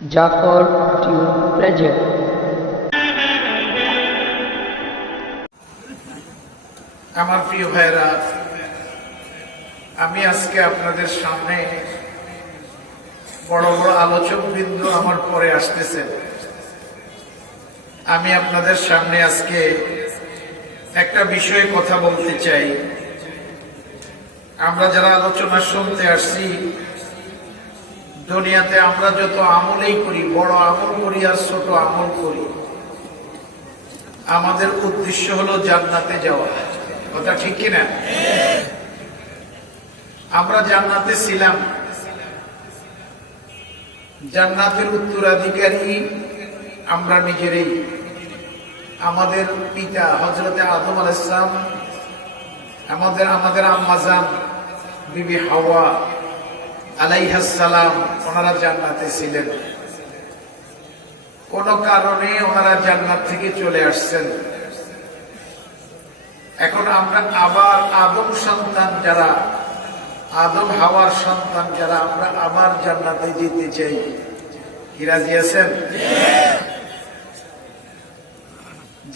Zafar tune present. আমার প্রিয় ভাইরা, আমি আজকে আপনাদের সামনে বড় বড় আলোচক বিন্দু আমার পরে আসতেছেন। আমি আপনাদের সামনে আজকে একটা বিষয়ে কথা বলতে চাই। আমরা যারা আলোচনা শুনতে আসছি, দুনিয়াতে আমরা যত আমলেই করি, বড় আমল করি আর ছোট আমল করি, আমাদের উদ্দেশ্য হলো জান্নাতে যাওয়া। কথা ঠিক কিনা? আমরা জান্নাতে ছিলাম, জান্নাতের উত্তরাধিকারী আমরা নিজেরাই। আমাদের পিতা হযরতে আদম আলাইহিস সালাম, আমাদের আম্মাজান বিবি হাওয়া আলাইহাস সালাম, ওনারা জান্নাতে ছিলেন। কোন কারণে ওনারা জান্নাত থেকে চলে আসছেন। এখন আমরা আবার আদম সন্তান যারা, আদম হাওয়ার সন্তান যারা, আমরা আবার জান্নাতে যেতে চাই। কি রাজি আছেন?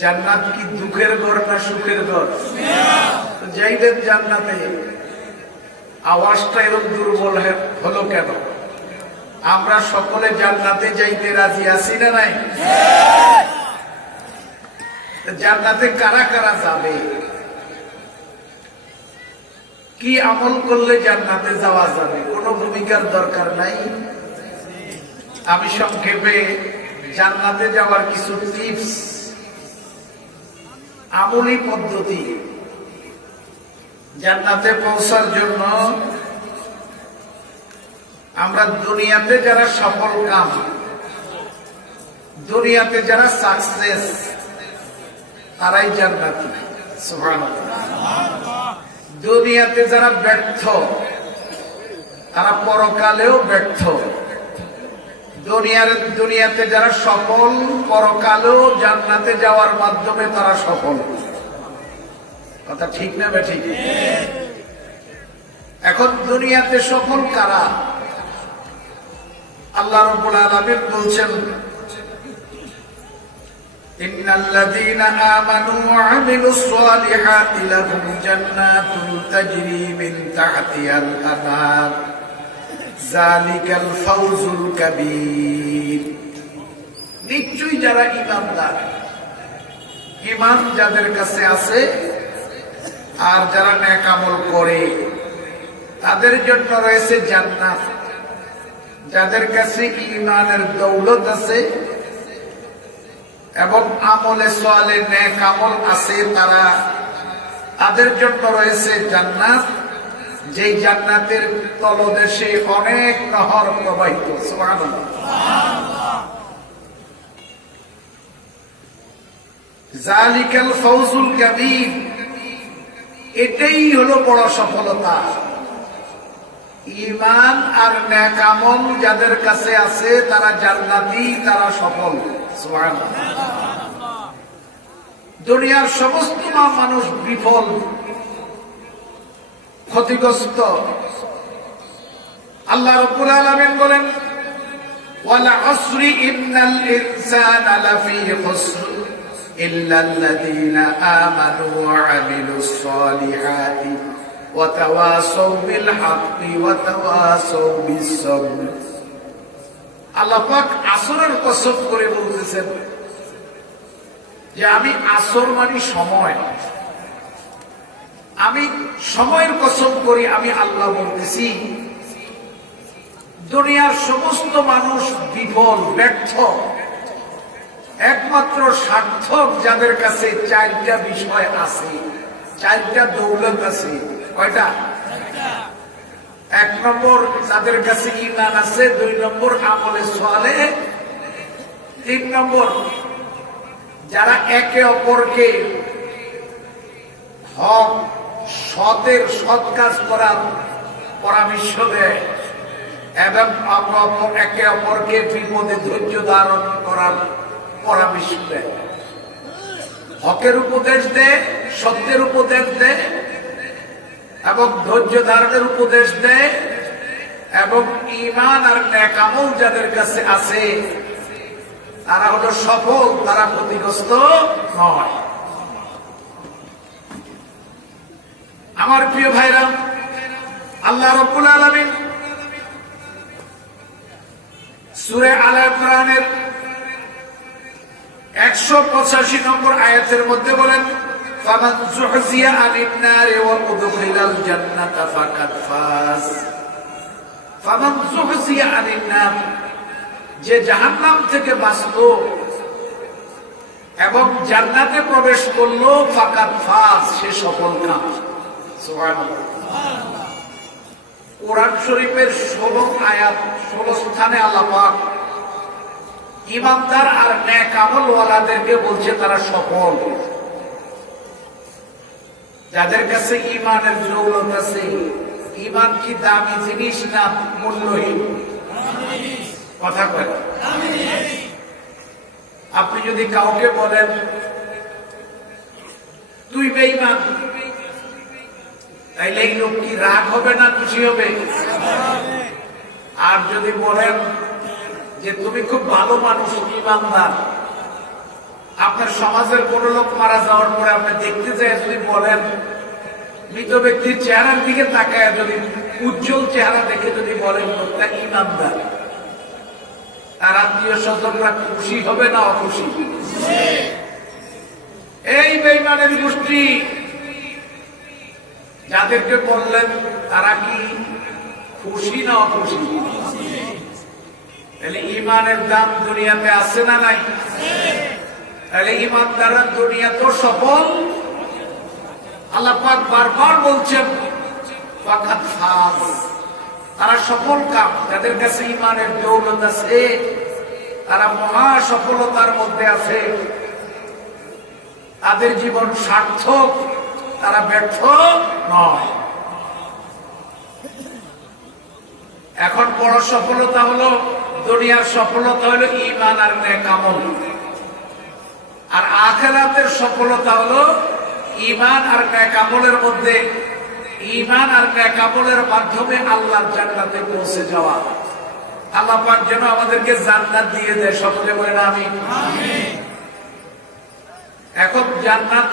জান্নাত কি দুঃখের ঘর না সুখের ঘর? যাইবেন জান্নাতে, আওয়াজটা এরকম দুর্বল হলো কেন? আমরা সকলে জান্নাতে যাইতে রাজি আছি না নাই? জান্নাতে কারা কারা যাবে? কি আমল করলে জান্নাতে যাওয়া যাবে? কোনো ভূমিকার দরকার নাই। আমি সংক্ষেপে জান্নাতে যাওয়ার কিছু টিপস, আমলি পদ্ধতি, জান্নাতে পৌঁছার জন্য আমরা দুনিয়াতে যারা সফল কাম, দুনিয়াতে যারা সাকসেস, তারাই জান্নাতি। সুবহানাল্লাহ। দুনিয়াতে যারা ব্যর্থ, তারা পরকালেও ব্যর্থ। দুনিয়াতে যারা সফল, পরকালেও জান্নাতে যাওয়ার মাধ্যমে তারা সফল। কথা ঠিক না বেঠিক? এখন দুনিয়াতে সফল কারা? আল্লাহ রাব্বুল আলামিন বলছেন, ইন্নাল্লাযীনা আমানু ওয়া আমিলুস সালিহাতি লাহুম জান্নাতুন তাজরি মিন তাহতিহাল আনহার যালিকাল ফাওজুল কাবীর। নিশ্চয়ই যারা ঈমানদার, ঈমান যাদের কাছে আছে আর যারা নেক আমল করে, তাদের জন্য রয়েছে জান্নাত। যাদের কাছে ঈমানের দৌলত আছে এবং আমলে সালেহ নেক আমল আছে, তাদের জন্য রয়েছে জান্নাত, যেই জান্নাতের তলদেশে অনেক নহর প্রবাহিত। সুবহানাল্লাহ। যালিকাল ফাওজুল কাবীর, এটাই হলো বড় সফলতা। ঈমান আর নেক আমল যাদের কাছে আছে, তারা জান্নাতি, তারা সফল। সুবহানাল্লাহ। দুনিয়ার সমস্ত মানুষ বিফল, ক্ষতিগ্রস্ত। আল্লাহ রাব্বুল আলামিন বলেন, ওয়াল আসরি ইন্নাল ইনসানা লাফি খুসর ইল্লাল্লাযীনা আমানু ওয়া আমিলুস সালিহাতি ওয়া তাওয়াসাউ বিল হাক্কি ওয়া তাওয়াসাউ বিস সাবর। আল্লাহ পাক আসরের কসম করে বলতেছেন যে আমি আসর মানে সময়, আমি সময়ের কসম করি, আমি আল্লাহ বলতেছি দুনিয়ার সমস্ত মানুষ বিফল, ব্যর্থ। একমাত্র সার্থক যাদের কাছে চারটা বিষয় আছে, চারটা দৌলত আছে। কয়টা? এক নম্বর, যাদের কাছে ঈমান আছে। দুই নম্বর, আমলে সালেহ। তিন নম্বর, যারা একে অপরকে হক, সৎ কাজ করার পরামর্শ দেয় এবং একে অপরকে বিপদে ধৈর্য ধারণ করার পরামর্শ দেয়। হকের উপদেশ দেয়, সত্যের উপদেশ দেয় এবং ধৈর্য ধারণের উপদেশ দেয় এবং ঈমান আর নেক আমল যাদের কাছে আছে তারা হলো সফল, তারা ক্ষতিগ্রস্ত নয়। আমার প্রিয় ভাইরা, আল্লাহ রাব্বুল আলামিন সূরা আল ইমরানের 185 নম্বর আয়াতের মধ্যে বলেন, ফামান যুহজিয়া আনিন নারি ওয়া উদখিলাল জান্নাতা ফাকাদ ফাজ। ফামান যুহজিয়া আনিন নার, যে জাহান্নাম থেকে বাঁচলো এবং জান্নাতে প্রবেশ করলো, ফাকাদ ফাজ, সে সফল কাম। সুবহানাল্লাহ। কোরআন শরীফের 16 আয়াত 16 স্থানে আল্লাহ পাক ঈমানদার আর নেক আমল ওয়ালাদেরকে বলছে তারা সফল। যাদের কাছে ঈমানের দৌলত আছে। ঈমান কি দামি জিনিস না মূল্যহীন? কথা কয়। আপনি যদি কাউকে বলেন তুই বেঈমান, তাইলে এই লোক কি রাগ হবে না খুশি হবে? আর যদি বলেন যে তুমি খুব ভালো মানুষ, ঈমানদার, আপনার সমাজের কোন লোক মারা যাওয়ার পরে আপনি দেখতে চাই, যদি বলেন মৃত ব্যক্তির চেহারার দিকে তাকায় যদি উজ্জ্বল চেহারা দেখে যদি বলেন লোকটা ঈমানদার, তার আত্মীয় স্বজনরা খুশি হবে না অখুশি? এই বেঈমানের গোষ্ঠী যাদেরকে বললেন তারা কি খুশি না অখুশি? তাহলে ঈমানের দাম দুনিয়াতে আছে না নাই? তাহলে ঈমানদাররা দুনিয়াতেও সফল। আল্লাহ পাক বারবার বলছেন ফাকাদ ফাজ, তারা সফল কাম। যাদের কাছে ঈমানের দৌলত আছে তারা মহা সফলতার মধ্যে আছে, তাদের জীবন সার্থক, তারা ব্যর্থ নয়। এখন বড় সফলতা হলো, দুনিয়ার সফলতা হলো ঈমান আর নেক আমল, আর আখিরাতের সফলতা হলো ঈমান আর নেক আমলের মধ্যে, ঈমান আর নেক আমলের মাধ্যমে আল্লাহর জান্নাতে পৌঁছে যাওয়া। আল্লাহ পাক যেন আমাদেরকে জান্নাত দিয়ে দেয়, সকলে বলেন আমিন। এখন জান্নাত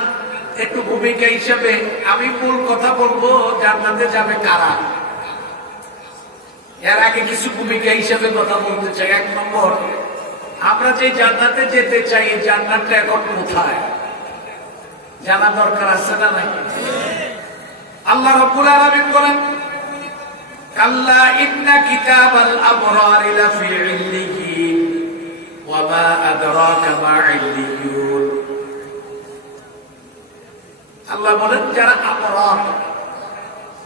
একটু ভূমিকা হিসেবে আমি মূল কথা বলবো, জান্নাতে যাবে কারা। এর আগে কিছু ভূমিকা হিসেবে কথা বলতে চাই। 1 নম্বর, আমরা যে জান্নাতে যেতে চাই, এই জান্নাতটা এখন কোথায় জানা দরকার আছে না নাই? আল্লাহ রাব্বুল আলামিন বলেন, কাল্লা ইন্না কিতাবাল আবরারি লাফি ইল্লিয়িন ওয়া মা আদরাকা মা ইল্লিয়ুন। আল্লাহ বলেন যারা আবরার,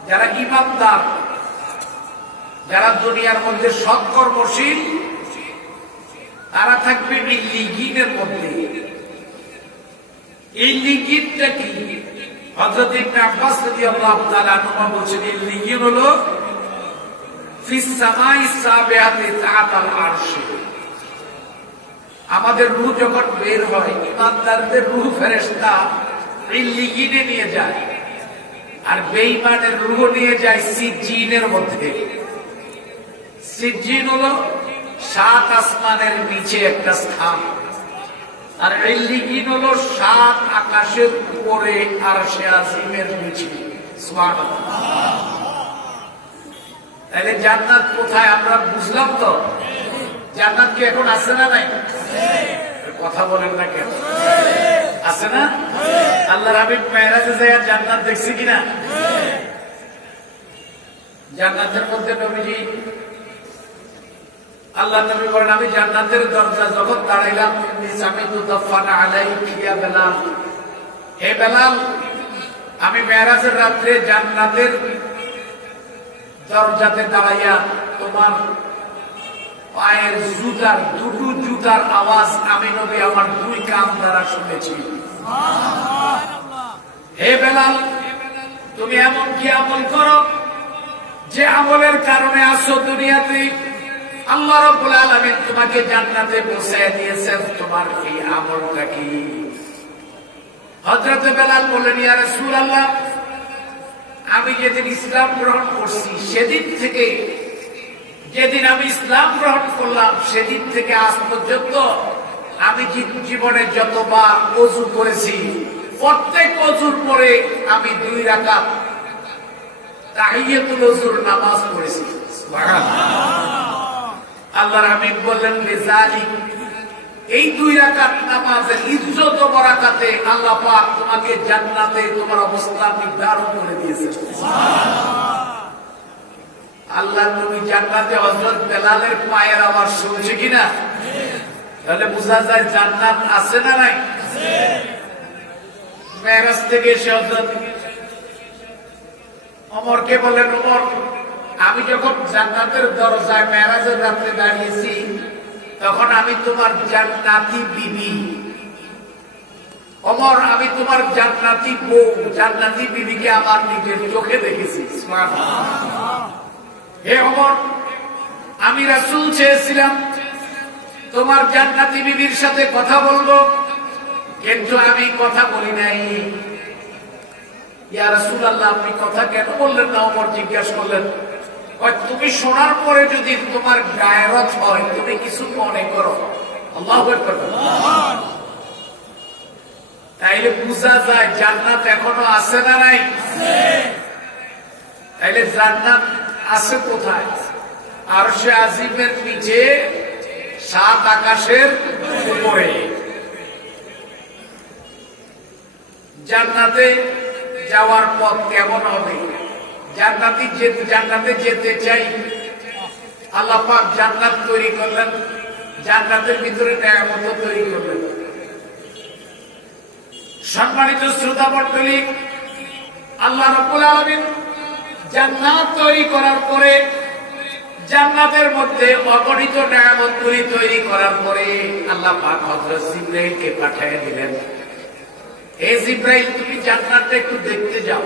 যারা ঈমানদার, যারা দুনিয়ার মধ্যে সৎকর্মশীল, তারা থাকবে ইল্লিয়িনের মধ্যে। ইল্লিয়িনটা কি? হযরত ইবনে আব্বাস রাদিয়াল্লাহু তাআলা আনহু বলেছেন, ইল্লিয়িন হলো ফিস সামাই সাবিআতি তাআতাল আরশ। আমাদের রূহ যখন বের হয়, ঈমানদারদের রূহ ফেরেশতা ইল্লিয়িনে নিয়ে যায়, আর বেঈমানের রূহ নিয়ে যায় সিজ্জিনের মধ্যে। সিজ্জিন হলো 7 আসমানের নিচে একটা স্থান, আর ইল্লিয়িন হলো 7 আকাশের উপরে আরশে আজিমের নিচে। সুবহানাল্লাহ। তাহলে জান্নাত কোথায় আমরা বুঝলাম তো? জান্নাত কি এখন আছে না নাই? কথা বলেন না কেন? আছে না? আল্লাহর হাবিব মেরাজে যায় জান্নাত দেখছি কিনা? জান্নাতের মধ্যে নবীজি, আল্লাহ নবী বলেন, আমি জান্নাতের দরজা যখন দাঁড়াইলাম, সামিতু দাফানা আলাইহি ইয়া বেলাল, হে বেলাল, আমি মেরাজের রাত্রে জান্নাতের দরজাতে দাঁড়াইয়া তোমার পায়ের জুতার, দুটো জুতার আওয়াজ আমি নবী আমার 2 কান দ্বারা শুনেছি। হে বেলাল, তুমি এমন কি আমল করো যে আমলের কারণে আসো দুনিয়াতে? আল্লাহ রাব্বুল আলামিন তোমাকে জান্নাতে পৌঁছে দিয়েছেন, তোমার এই আমলটা কি? হযরত বেলাল বললেন, ইয়া রাসূলুল্লাহ, আমি যেদিন ইসলাম গ্রহণ করছি সেদিন থেকে যেদিন আমি ইসলাম গ্রহণ করলাম সেদিন থেকে আজ পর্যন্ত আমি জীবনে যতবার ওযু করেছি প্রত্যেক ওযুর পরে আমি 2 রাকাত তাহিয়াতুল ওযুর নামাজ পড়েছি। আল্লাহর হাবিব বললেন বিজালিক, এই 2 রাকাত নামাজের ইজ্জত ও বরকতে আল্লাহ পাক তোমাকে জান্নাতে তোমার অবস্থান নির্ধারণ করে দিয়েছেন। আল্লাহ নবী জান্নাতে হযরত বেলালের পায়ের আওয়াজ শুনছে কিনা? তাহলে বোঝা যায় জান্নাত আছে না নাই? মেরাজ থেকে এসে হযরত ওমরকে বলেন, ওমর আমি যখন জান্নাতের দরজায় মেরাজের রাতে দাঁড়িয়েছি তখন আমি তোমার জান্নাতি বিবি, ওমর আমি তোমার জান্নাতি বউ, জান্নাতি বিবিকে আমার নিজের চোখে দেখেছি। হে ওমর, আমি রাসূল চেয়েছিলাম তোমার জান্নাতি বিবির সাথে কথা বলবো, কিন্তু আমি কথা বলি নাই। ইয়া রাসূলুল্লাহ, আপনি কথা কেন বললেন না? ওমর জিজ্ঞাসা করলেন। তুমি শোনার পরে যদি তোমার গায়রত হয়, তুমি কিছু মনে করো, আল্লাহু আকবার, তাইলে বুঝা যায় জান্নাত এখনো আছে না নাই? তাইলে জান্নাত আছে কোথায়? আরশে আজিমের নিচে, 7 আকাশের উপরে। জান্নাতে যাওয়ার পথ কেমন হবে? জান্নাতে যেতে চাই, আল্লাহ পাক জান্নাত তৈরি করলেন, জান্নাতের ভিতরে নেয়ামত তৈরি করলেন। সম্মানিত শ্রোতা মণ্ডলী, আল্লাহ রাব্বুল আলামিন জান্নাত তৈরি করার পরে, জান্নাতের মধ্যে অগণিত নেয়ামতগুলি তৈরি করার পরে আল্লাহ পাক হযরত জিবরাইলকে পাঠিয়ে দিলেন, হে জিবরাইল তুমি জান্নাতটা একটু দেখতে যাও।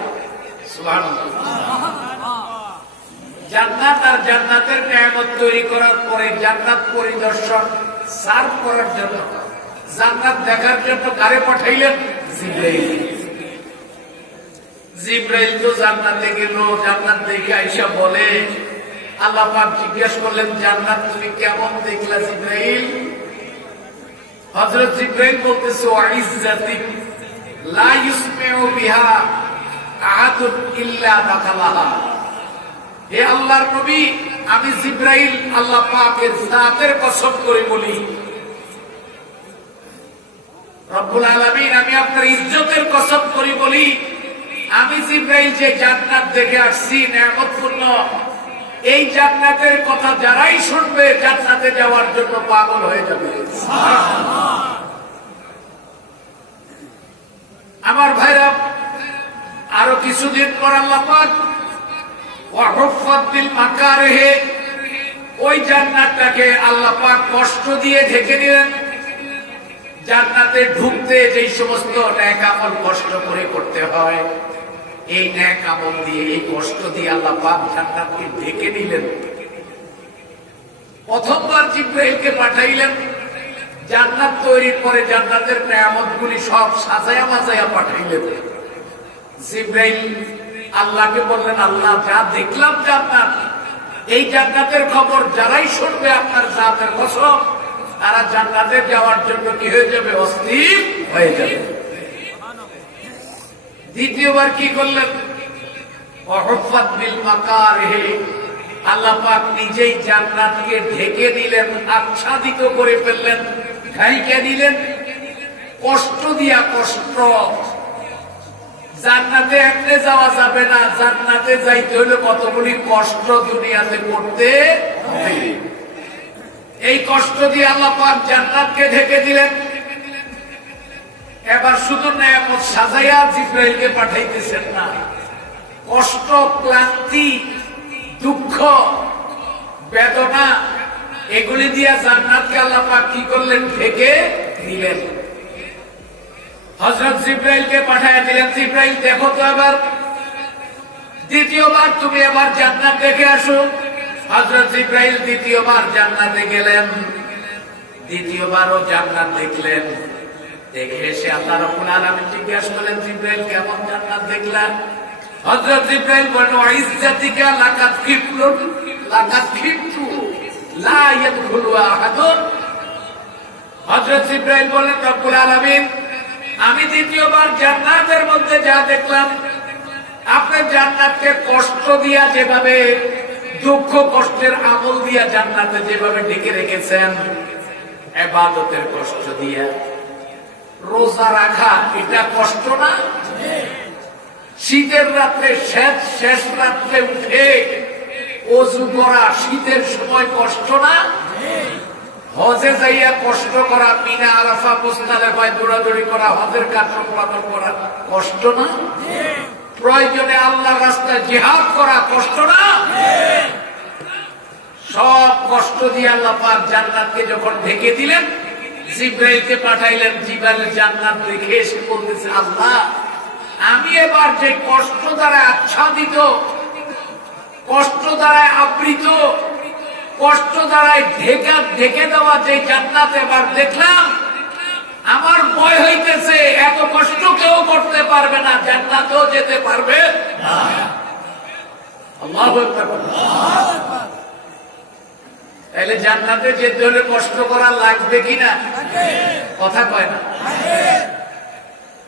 জান্নাত আর জান্নাতের নেয়ামত তৈরি করার পরে জান্নাত পরিদর্শন সার্ভ করার জন্য, জান্নাত দেখার জন্য কারে পাঠাইলেন? জিবরাইল। জিবরাইল তো জান্নাতে গেল, জান্নাত দেখে আইসা বলে, আল্লাহ পাক জিজ্ঞেস করলেন জান্নাত তুমি কেমন দেখলা জিবরাইল? হযরত জিবরাইল বলতেছে ওয়া ইজ্জাতিক লা ইসমিউ বিহা আহাদুন ইল্লা দাখালাহা। হে আল্লাহর নবী, আমি জিবরাইল আল্লাহ পাকের জাতের কসম করে বলি, রব্বুল আলামিন আমি আপনার ইজ্জতের কসম করে বলি, আমি জিবরাইল যে জান্নাত দেখে আসছি নেয়ামতপূর্ণ, এই জান্নাতের কথা যারাই শুনবে জান্নাতে যাওয়ার জন্য পাগল হয়ে যাবে। আমার ভাইরা, আরো কিছুদিন পর আল্লাহ পাক ওয়া হুফফাত বিল মাকারিহি, ওই জান্নাতটাকে আল্লাহ পাক কষ্ট দিয়ে ঢেকে দিলেন। জান্নাতে ঢুকতে যেই সমস্ত নেক আমল কষ্ট করে করতে হয়, এই নেক আমল দিয়ে, এই কষ্ট দিয়ে আল্লাহ পাক জান্নাতকে ঢেকে দিলেন। প্রথমবার জিবরাইলকে পাঠাইলেন, জান্নাত তৈরির পরে জান্নাতের নেয়ামতগুলি সব সাজায়া মাজায়া পাঠাইলেন। জিবরাইল আল্লাহকে বললেন, আল্লাহ যা দেখলাম জান্নাত, এই জান্নাতের খবর যারাই শুনবে আপনার জাতের কসম, তারা জান্নাতে যাওয়ার জন্য কি হয়ে যাবে? অস্থির হয়ে যাবে। দ্বিতীয়বার কি করলেন? ওয়াহুফাত বিল মাকারিহি, আল্লাহ পাক নিজেই জান্নাতকে ঢেকে দিলেন, আচ্ছাদিত করে ফেললেন, ঢাইকে দিলেন কষ্ট দিয়া। কষ্ট জান্নাতে এমনি যাওয়া যাবে না, জান্নাতে যাইতে হলে কতগুলি কষ্ট দুনিয়াতে করতে হবে। এই কষ্ট দিয়ে আল্লাহ পাক জান্নাতকে ঢেকে দিলেন। এবার শুধু নেয়ামত সাজাইয়া জিবরাইলকে পাঠাইতেছেন না, কষ্ট, ক্লান্তি, দুঃখ, বেদনা, এগুলি দিয়া জান্নাতকে আল্লাহ পাক কি করলেন? ঢেকে দিলেন। হযরত জিবরাইলকে পাঠিয়ে দিলেন, জিবরাইল দেখো তো এবার, দ্বিতীয়বার তুমি এবার জান্নাত দেখে আসো। হযরত জিবরাইল দ্বিতীয়বার জান্নাতে গেলেন, দ্বিতীয়বারও জান্নাত দেখলেন। দেখে এসে আল্লাহ রাব্বুল আলামিন জিজ্ঞাসা করলেন, জিবরাইল কেমন জান্নাত দেখলেন? হযরত জিবরাইল বলেন, ওয়া ইজ্জাতিকা লাকাদ খিফতু লা ইয়াদখুলুহা আহাদুন। হযরত জিবরাইল বলেন, রব্বুল আলামিন, আমি দ্বিতীয়বার জান্নাতের মধ্যে যা দেখলাম, আপনি জান্নাতকে কষ্ট দিয়া যেভাবে, দুঃখ কষ্টের আমল দিয়া জান্নাতে যেভাবে ঢেকে রেখেছেন, ইবাদতের কষ্ট দিয়া, রোজা রাখা এটা কষ্ট না? শীতের রাত্রে শেষ রাত্রে উঠে ওযু করা শীতের সময় কষ্ট না? হজে যাইয়া কষ্ট করা, মিনা আরাফা মুজদালিফায় দৌড়াদৌড়ি করা, হজের কাজ সম্পাদন করা কষ্ট না? প্রয়োজনে আল্লাহর রাস্তায় জিহাদ করা কষ্ট না? সব কষ্ট দিয়ে আল্লাহ পাক জান্নাতকে যখন ঢেকে দিলেন, জিবরাইলকে পাঠাইলেন। জিবরাইল জান্নাত দেখে এসে বলতেছে, আল্লাহ, আমি এবার যে কষ্ট দ্বারা আচ্ছাদিত, কষ্ট দ্বারা আবৃত, কষ্ট দ্বারাই ঢেকে দেওয়া যে জান্নাত এবার দেখলাম, আমার ভয় হইতেছে এত কষ্ট কেউ করতে পারবে না, জান্নাতেও যেতে পারবে না। আল্লাহু আকবার। তাহলে জান্নাতে যেতে হলে কষ্ট করা লাগবে কিনা? কথা কয় না।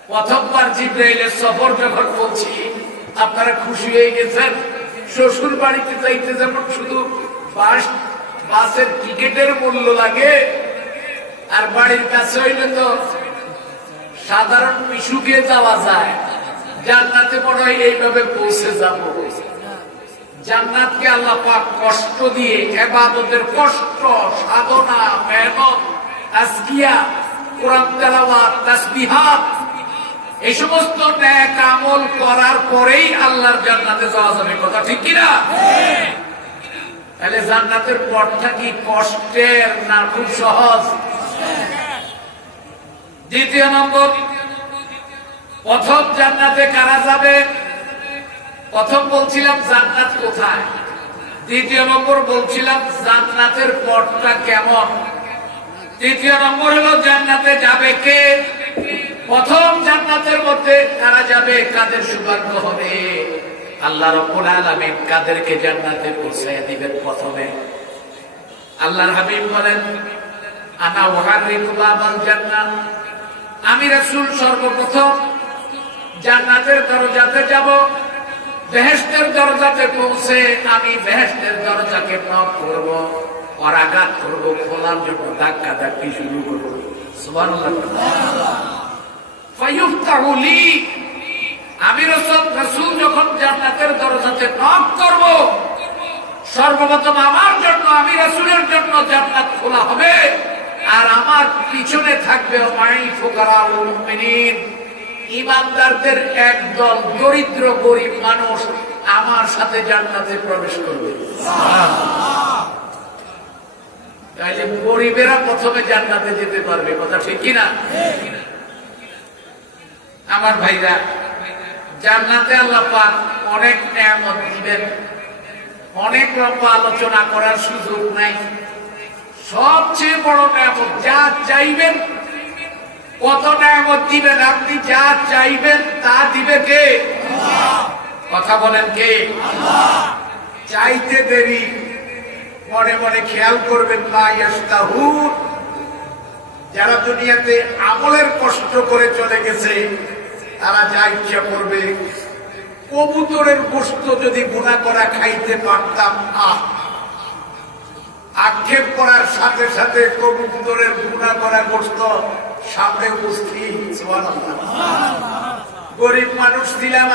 প্রথমবার জিবরাইলের সফর যখন বলছি, আপনারা খুশি হয়ে গেছেন। শ্বশুর বাড়িতে যাইতে যেমন শুধু বাসের টিকেটের মূল্য লাগে, আর বাড়ির কাছে হইলে তো সাধারণ মিশুকে যাওয়া যায়, জান্নাতে মনে হয় এইভাবে পৌঁছে যাব। জান্নাতকে আল্লাহ পাক কষ্ট দিয়ে, ইবাদতের কষ্ট, সাধনা, মেহনত, তাজকিয়া, কোরআন তেলাওয়াত, তাসবিহাত, এই সমস্ত নেক আমল করার পরেই আল্লাহর জান্নাতে যাওয়া যাবে। কথা ঠিক কিনা? তাহলে জান্নাতের পথটা কি কষ্টের না খুব সহজ? দ্বিতীয় নম্বর, প্রথম জান্নাতে কারা যাবে? প্রথম বলছিলাম জান্নাত কোথায়, দ্বিতীয় নম্বর বলছিলাম জান্নাতের পথটা কেমন, তৃতীয় নম্বর হলো জান্নাতে যাবে কে। প্রথম জান্নাতের মধ্যে কারা যাবে, কাদের সৌভাগ্য হবে? আল্লাহ রাব্বুল আলামিন কাদেরকে জান্নাতে পৌঁছায় দিবেন প্রথমে? আল্লাহর হাবিব বলেন, আনা উহাররিকু বাবাল জান্নাত, আমি রাসূল সর্বপ্রথম জান্নাতের দরজাতে যাব, বেহেশতের দরজাতে পৌঁছে আমি বেহেশতের দরজাকে নক করব, পরাঘাত করব, খোলার জন্য ধাক্কা ধাক্কি শুরু করব। সুবহানাল্লাহ। ফায়ুফতাহু লি, আমি রাসূল যখন জান্নাতের দরজাতে নক করব, সর্বপ্রথম আমার জন্য, আমি রাসূলের জন্য জান্নাত খোলা হবে, আর আমার পিছনে থাকবে মাই ফুকারাউল মুমিনিন, ঈমানদারদের একদল দরিদ্র গরীব মানুষ আমার সাথে জান্নাতে প্রবেশ করবে। তাইলে গরিবেরা প্রথমে জান্নাতে যেতে পারবে। কথা ঠিক কিনা? আমার ভাইরা, জান্নাতে আল্লাহ পাক অনেক নেয়ামত দিবেন, অনেক লম্বা আলোচনা করার সুযোগ নাই। সবচেয়ে বড় নেয়ামত, যা চাইবেন, কত নেয়ামত দিবেন, আপনি যা চাইবেন তা দিবে কে? কথা বলেন কে? চাইতে দেরি, মনে মনে খেয়াল করবেন, লা ইয়াস্তাহুর, যারা দুনিয়াতে আমলের কষ্ট করে চলে গেছে তারা যা ইচ্ছা করবে। কবুতরের গোশত যদি গুনাহ করা খাইতে পারতাম, আক্ষেপ করার সাথে সাথে কবুতরের গুনাহ করা গোশত সামনে উপস্থিত। সুবহানাল্লাহ। গরিব মানুষ ছিলাম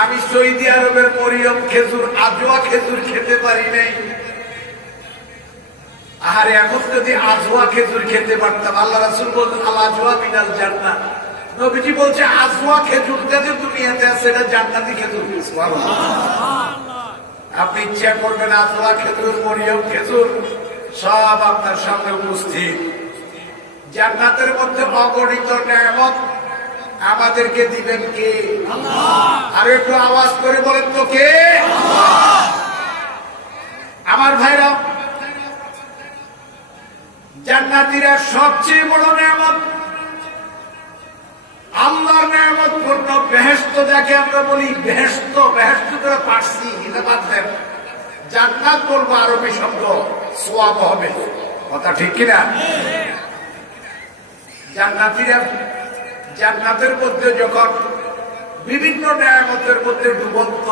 আমি সৌদি আরবের মরিয়ম খেজুর, আজওয়া খেজুর খেতে পারি নাই। আর এখন যদি আজওয়া খেজুর খেতে পারতাম, আল্লাহ রাসূল বলতেন আল আজওয়া মিনাল জান্নাহ, নবীজি বলছে আজওয়া খেজুরটা যে দুনিয়াতে আছে এটা জান্নাতি খেজুর। সুবহানাল্লাহ। আপনি ইচ্ছা করবেন আজওয়া খেজুর, মরিয়ম খেজুর সব আপনার সামনে উপস্থিত। জান্নাতের মধ্যে অগণিত নেয়ামত আমাদেরকে দিবেন কে? আল্লাহ। আর একটু আওয়াজ করে বলেন তো কে? আল্লাহ। আমার ভাইরা, জান্নাতীরা সবচেয়ে বড় নেয়ামত, আল্লাহর নেয়ামত পূর্ণ বেহেশত, যাকে আমরা বলি বেহেশত। বেহেশত করে পারছি, এটা বাদ দেন, জান্নাত বলবো আরবি শব্দ, সোয়াব হবে। কথা ঠিক কিনা? জান্নাতীরা জান্নাতের মধ্যে যখন বিভিন্ন নিয়ামতের মধ্যে ডুবন্ত,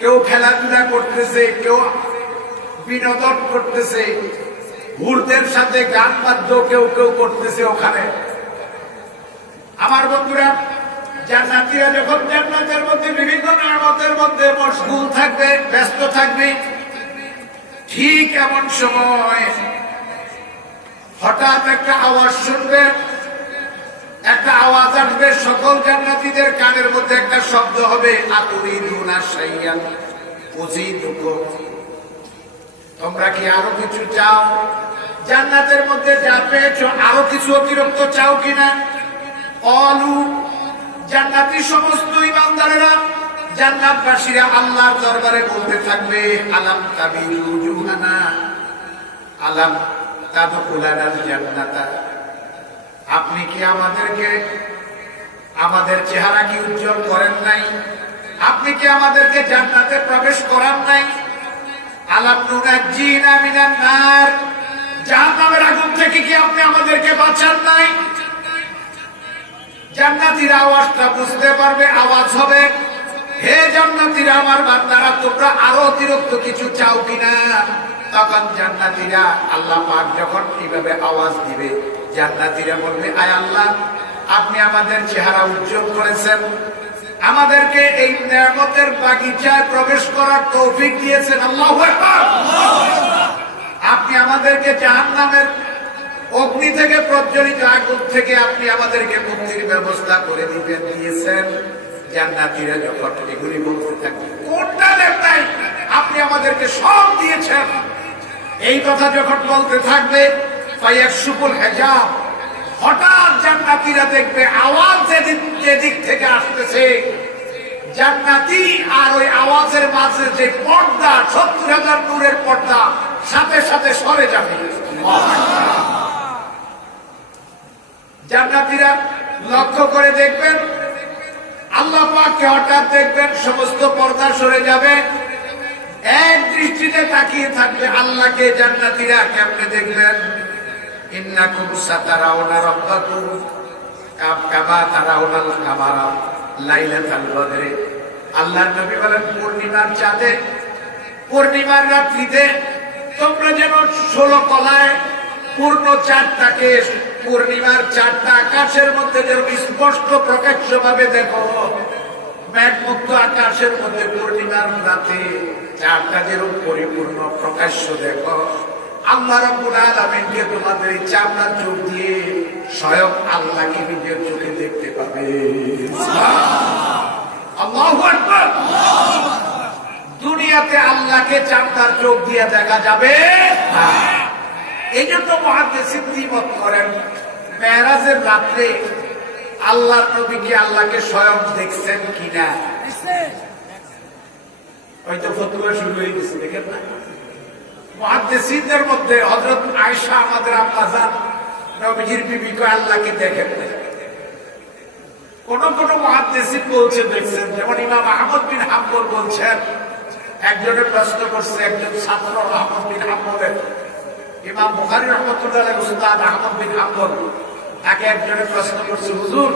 কেউ খেলাধুলা করতেছে, কেউ বিনোদন করতেছে, হুরদের সাথে গান বাদ্য কেউ কেউ করতেছে ওখানে। আমার বন্ধুরা, জান্নাতীরা যখন জান্নাতের মধ্যে বিভিন্ন নিয়ামতের মধ্যে মশগুল থাকবে, ব্যস্ত থাকবে, ঠিক এমন সময় হঠাৎ একটা আওয়াজ শুনবে, একটা আওয়াজ আসবে সকল জান্নাতীদের কানের মধ্যে, একটা শব্দ হবে, আতুরিদুনা শাইয়ান উযীদুকুম। তোমরা কি আরো কিছু চাও? জান্নাতের মধ্যে যা পেয়েছো আরো কিছু অতিরিক্ত চাও কিনা? অলু, জান্নাতি সমস্ত ইমানদারেরা, জান্নাতবাসীরা আল্লাহর দরবারে বলতে থাকবে, আলাম তাবিলু জুহানা আলাম তাদখুলানাল জান্নাতা। আপনি কি আমাদের চেহারা কি উজ্জ্বল করেন নাই? আপনি কি আমাদেরকে জান্নাতে প্রবেশ করান নাই? আলাম নুনাজ্জিনা মিনান নার, জাহান্নামের আগুন থেকে কি আপনি আমাদেরকে বাঁচান নাই? জান্নাতীরা আওয়াজটা বুঝতে পারবে, আওয়াজ হবে, হে জান্নাতীরা, আমার বান্দারা, তোমরা আরো অতিরিক্ত কিছু চাও কিনা? তখন জান্নাতীরা, আল্লাহ পাক যখন এইভাবে আওয়াজ দিবে, জান্নাতীরা বলবে, আয় আল্লাহ, আপনি আমাদের চেহারা উজ্জ্বল করেছেন, আমাদেরকে এই নিয়ামতের বাগিচায় প্রবেশ করার তৌফিক দিয়েছেন, আল্লাহু আকবার। আপনি আমাদেরকে জাহান্নামের অগ্নি থেকে, প্রজ্বলিত আগুন থেকে আপনি আমাদেরকে মুক্তির ব্যবস্থা করে দিয়েছেন। জান্নাতীরা যখন এগুলি বলতে থাকবে, কোনটা দেন নাই, আপনি আমাদেরকে সব দিয়েছেন, এই কথা যখন বলতে থাকবে, ফায়াকশুফুল হিজাব, হঠাৎ জান্নাতীরা দেখবে আওয়াজ যেদিক থেকে আসতেছে, জান্নাতি আর ওই আওয়াজের মাঝে যে পর্দা, ৭০,০০০ নূরের পর্দা সাথে সাথে সরে যাবে। জান্নাতীরা লক্ষ্য করে দেখবেন, আল্লাহ পাককে হঠাৎ দেখবেন, সমস্ত পর্দা সরে যাবে, এক দৃষ্টিতে তাকিয়ে থাকবে আল্লাহকে। জান্নাতীরা কেমনে দেখবেন? ইন্নাকুম সাতারাউনা রাব্বাকুম কামা তারাউনাল কামারা লাইলাতাল বদরে। আল্লাহর নবী বলেন, পূর্ণিমার চাঁদে, পূর্ণিমার রাত্রিতে তোমরা যেন ১৬ কলায় পূর্ণ চাঁদটাকে, পূর্ণিমার চাঁদটা আকাশের মধ্যে যেন স্পষ্ট প্রকাশ্য ভাবে দেখো। মেঘমুক্ত আকাশের মধ্যে পূর্ণিমার রাতে চাঁদটা যেরকম পরিপূর্ণ প্রকাশ্য দেখো। আল্লাহ রাব্বুল আলামিনকে তোমাদের এই চামড়ার চোখ দিয়ে স্বয়ং আল্লাহকে নিজের চোখে দেখতে পাবে। আল্লাহু আকবার। দুনিয়াতে আল্লাহকে চামড়ার চোখ দিয়ে দেখা যাবে না। এই জন্য মুহাদ্দিসিন দ্বিমত করেন, মেরাজের রাত্রে আল্লাহর নবীকে আল্লাহকে স্বয়ং দেখছেন কিনা। হয়তো ফতোয়া শুরু হয়ে গেছে, দেখেন না? মুহাদ্দিসিনদের মধ্যে হযরত আয়েশা, আমাদের আম্মা জান, নবীজির বিবি কয় আল্লাহকে দেখেন না। কোন কোন মুহাদ্দিসিন বলছেন দেখছেন, যেমন ইমাম আহমদ বিন হাম্বল বলছেন, একজনে প্রশ্ন করছে, একজন ছাত্র আহমদ বিন হাম্বলের, ইমাম বুখারী রাহমাতুল্লাহ আলাইহি উস্তাদ আহমদ বিন হাম্বল, তাকে একজনে প্রশ্ন করছে, হুজুর,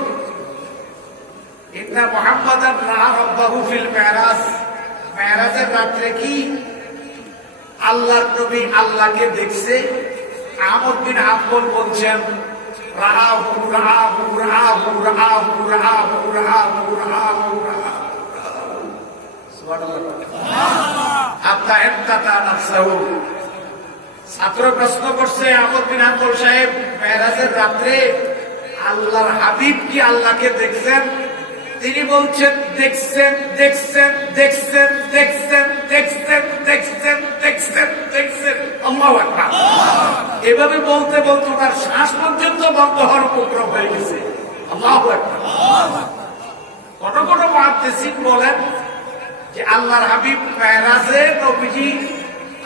ইন্না মুহাম্মাদান রাআ রাব্বাহু ফিল মিরাজ, মিরাজের রাতে কি আল্লাহর নবী আল্লাহকে দেখছে? আহমদ বিন হাম্বল বলছেন, রাআহু রাআহু রাআহু রাআহু রাআহু রাআহু রাআহু রাআহু, সুবহানাল্লাহ, হাত্তা ইফতাতা নাফসাহু। ছাত্র প্রশ্ন করছে, আহমদ বিন হাম্বল সাহেব, মেরাজের রাত্রে আল্লাহর হাবিব কি আল্লাহকে দেখছেন? তিনি বলছেন, দেখছেন দেখছেন দেখছেন দেখছেন দেখছেন দেখছেন দেখছেন দেখছেন। আল্লাহু আকবার। এভাবে বলতে বলতে তার শ্বাস পর্যন্ত বন্ধ হওয়ার উপক্রম হয়ে গেছে। আল্লাহু আকবার। কোন কোন মুহাদ্দিসিন বলেন যে আল্লাহর হাবিব মেরাজে নবীজি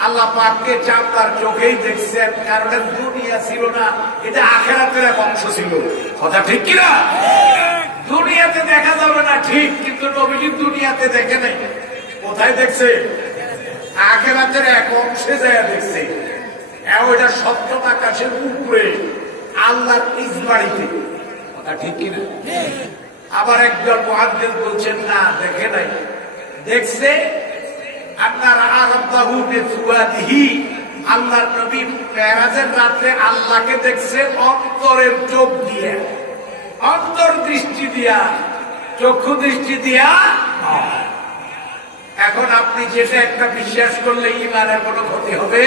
আল্লাহ পাককে চামড়ার চোখেই দেখছেন, কারণ দুনিয়া ছিল না, এটা আখিরাতের এক অংশ ছিল। কথা ঠিক কিনা? দুনিয়াতে দেখা যাবে না ঠিক, কিন্তু নবীজি দুনিয়াতে দেখে নাই। কোথায় দেখছে? আখেরাতের এক অংশে যায় দেখছে ওইটা সপ্তম আকাশের উপরে আল্লাহর নিজ বাড়িতে। কথা ঠিক কিনা? আবার একজন মুহাদ্দিস বলছেন না, দেখে নাই, দেখছে আপনার আরাব্বাহু বিসুয়াদিহি, আল্লাহর নবী মেরাজের রাতে আল্লাহকে দেখছে অন্তরের চোখ দিয়ে, অন্তর দৃষ্টি দিয়া, চক্ষু দৃষ্টি দিয়া। এখন আপনি যেটা একটা বিশ্বাস করলে ঈমানের কোনো ক্ষতি হবে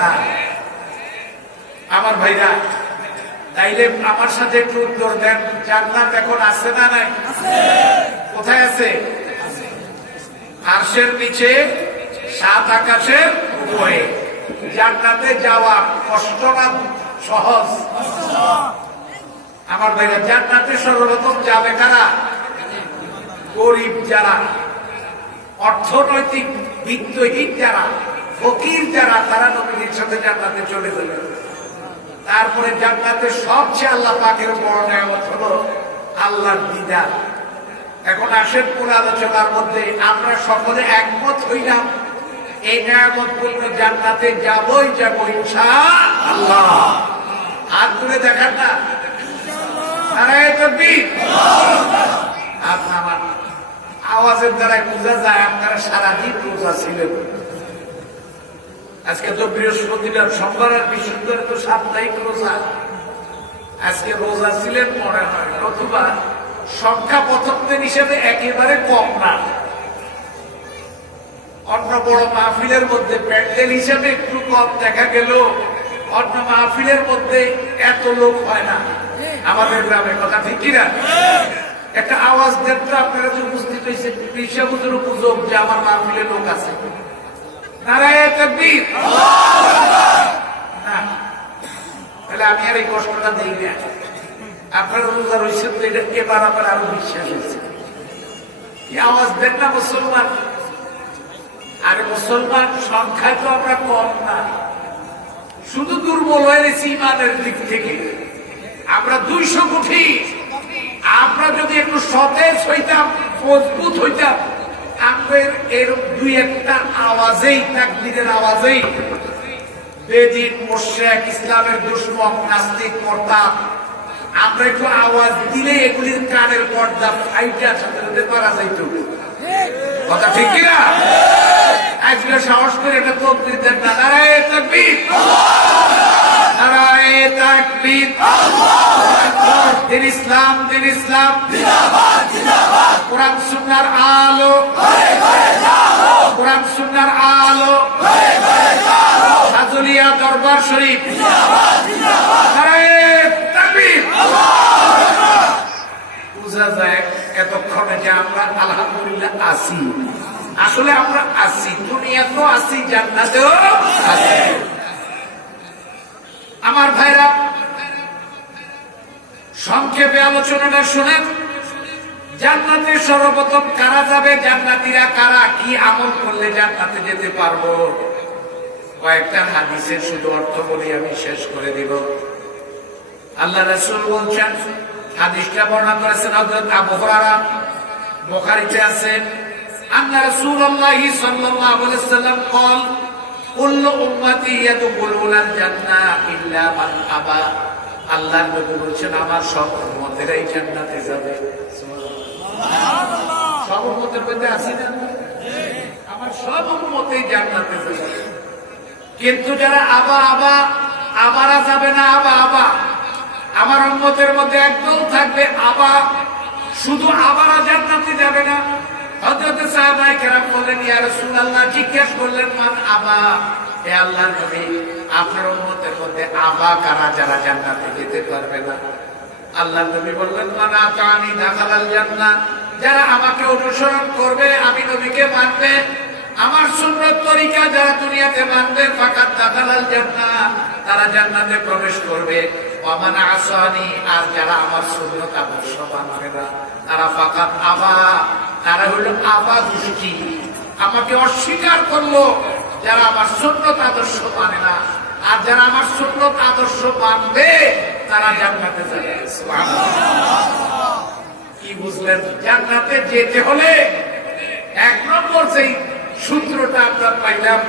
না। আমার ভাইরা, তাইলে আমার সাথে একটু উত্তর দেন, জান্নাত এখন আছে না নাই? কোথায় আছে? আরশের নিচে, সাত আকাশের উপরে। জান্নাতে যাওয়া কষ্ট না সহজ? আমার ভাইরা, জান্নাতে সর্বপ্রথম যাবে কারা? গরিব যারা, অর্থনৈতিক বিত্তহীন যারা, ফকির যারা, তারা নবীর সাথে জান্নাতে চলে যাবে। তারপরে জান্নাতে সবচেয়ে আল্লাহ পাকের বড় নেয়ামত হলো আল্লাহর দিদার। এখন আসেন পুরো আলোচনার মধ্যে আমরা সকলে একমত হইলাম এই নেয়ামতপূর্ণ জান্নাতে যাবই যাবো ইনশাআল্লাহ। হাত তুলে দেখান না, নারায়ে তাকবীর। আপনার আওয়াজের দ্বারা বোঝা যায় আপনারা সারাদিন রোজা ছিলেন। আজকে তো বৃহস্পতিবার, সোমবার আর বৃহস্পতিবার তো সাপ্তাহিক রোজা। আজকে রোজা ছিলেন মনে হয়, নতুবা সংখ্যা প্রথম দিন হিসেবে একেবারে কম না। অন্য বড় মাহফিলের মধ্যে প্যান্ডেল হিসেবে একটু কম দেখা গেল, অন্য মাহফিলের মধ্যে এত লোক হয় না আমাদের গ্রামে। কথা ঠিক কিনা? একটা আওয়াজ দেন তো আপনারা যে উপস্থিত হয়েছে, হিসাবের উপযোগ যে আমার মাহফিলে লোক আছে। নারায়ে তাকবীর। না, তাহলে আমি আর এই কষ্টটা দিই না। আপনারা রোজা রয়েছেন তো এটা এবার আবার আরো বিশ্বাস হয়েছে। কি আওয়াজ দেন না মুসলমান? আরে মুসলমান সংখ্যায় তো আমরা কম না, শুধু দুর্বল হয়ে গেছি ইমানের দিক থেকে। আমরা 200 কোটি। আমরা যদি একটু সতেজ হইতাম, মজবুত হইতাম, আমাদের এরকম দুই একটা আওয়াজেই, তাকবীরের আওয়াজেই বেদিন, মুশরিক, ইসলামের দুশমন, নাস্তিক, মুরতাদ, আমরা একটু আওয়াজ দিলে এগুলির কানের পর্দা ফাইটা সাথে পারা যাইত। কথা ঠিক কিনা? আজকে সাহস করে এটা তাকবীর দেন না। নারায়ে তাকবীর, নারায়ে তাকবীর। দিন ইসলাম, দিন ইসলাম, কোরআন সুন্নাহর আলো, কোরআন সুন্নাহর আলো, সাজুলিয়া দরবার শরীফ। নারায়ে তাকবীর। বুঝা যায় এতক্ষণে যে আমরা আলহামদুলিল্লাহ আছি। আসলে আমরা আছি, দুনিয়াতেও আছি, জান্নাতেও আছি। আমার ভাইরা, সংক্ষেপে আলোচনাটা শুনেন। জান্নাতে সর্বপ্রথম কারা যাবে? জান্নাতীরা কারা? কি আমল করলে জান্নাতে যেতে পারবো? কয়েকটা হাদিসের শুধু অর্থ বলি, আমি শেষ করে দিব। আল্লাহ রাসূল বলছেন, হাদিসটা বর্ণনা করেছেন হযরত আবু হুরায়রা, বুখারীতে আছে, আন্না রাসূলুল্লাহ সাল্লাল্লাহু আলাইহি ওয়াসাল্লাম قال কুল্লু উম্মতি ইয়াদখুলুনাল জান্নাহ ইল্লা মান আবা। আল্লাহর নবী বলেছেন, আমার সব উম্মতেরাই জান্নাতে যাবে। সুবহানাল্লাহ। সব উম্মতের মধ্যে আছি না? আমার সব উম্মতেই জান্নাতে যাবে। কিন্তু যারা আবা আবা, আবারা যাবে না, আবা আবা। আমার উম্মতের মধ্যে একদল থাকবে আবা, শুধু আবারা জান্নাতে যাবে না। হযরত সাহাবায়ে কেরাম বললেন, ইয়া রাসূলুল্লাহ, জিজ্ঞেস করলেন, মান আবা? হে আল্লাহর নবী, আপনার উম্মতের মধ্যে আবা কারা, যারা জান্নাতে যেতে পারবে না? আল্লাহর নবী বললেন, মান আতানি দাখালাল জান্নাহ। যারা আমাকে অনুসরণ করবে, আমি নবীকে মানবে, আমার সুন্নাত তরিকা যারা দুনিয়াতে মানবে, ফাকাত দাখালাল জান্নাহ, তারা জান্নাতে প্রবেশ করবে। ওয়া মান আসানি, আর যারা আমার সুন্নাত আদর্শ মানবে না, তারা ফাকাত আবা, তারা হলো আবা গোষ্ঠী। আমাকে অস্বীকার করলো যারা আমার সুন্নাত আদর্শ মানে না। আর যারা আমার সুন্নাত আদর্শ মানবে, তারা জান্নাতে যাবে। সুবহানাল্লাহ। কি বুঝলেন? জান্নাতে যেতে হলে এক নম্বর যেই সূত্রটা আমরা পাইলাম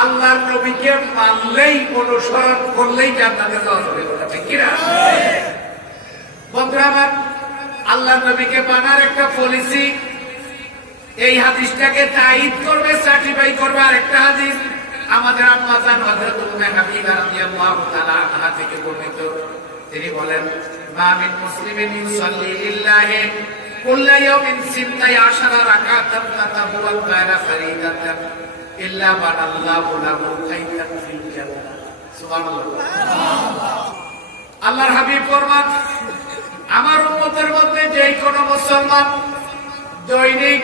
আল্লাহর নবীকে মানলেই অনুসরণ করলেই জান্নাতে যাওয়া যাবে, ঠিক কিনা? বন্ধুরা আমার, আল্লাহর নবীকে মানার একটা পলিসি, এই হাদিসটাকে তাইদ করবে, সার্টিফাই করবে আরেকটা হাদিস আমাদের আম্মা জান হযরত উম্মে হাবিবা রাদিয়াল্লাহু তাআলা আনহা থেকে বর্ণিত। তিনি বলেন, মা মিন মুসলিমিন ইউসাল্লি লিল্লাহি কুল্লা ইয়াউমিন 12 রাকাতান তাতাবুয়াল গায়রা ফারিদাতান ইল্লা বানাল্লাহু লাহু বাইতান ফিল জান্নাহ। সুবহানাল্লাহ। আল্লাহর হাবিব ফরমান, আমার উম্মতের মধ্যে যে কোনো মুসলমান দৈনিক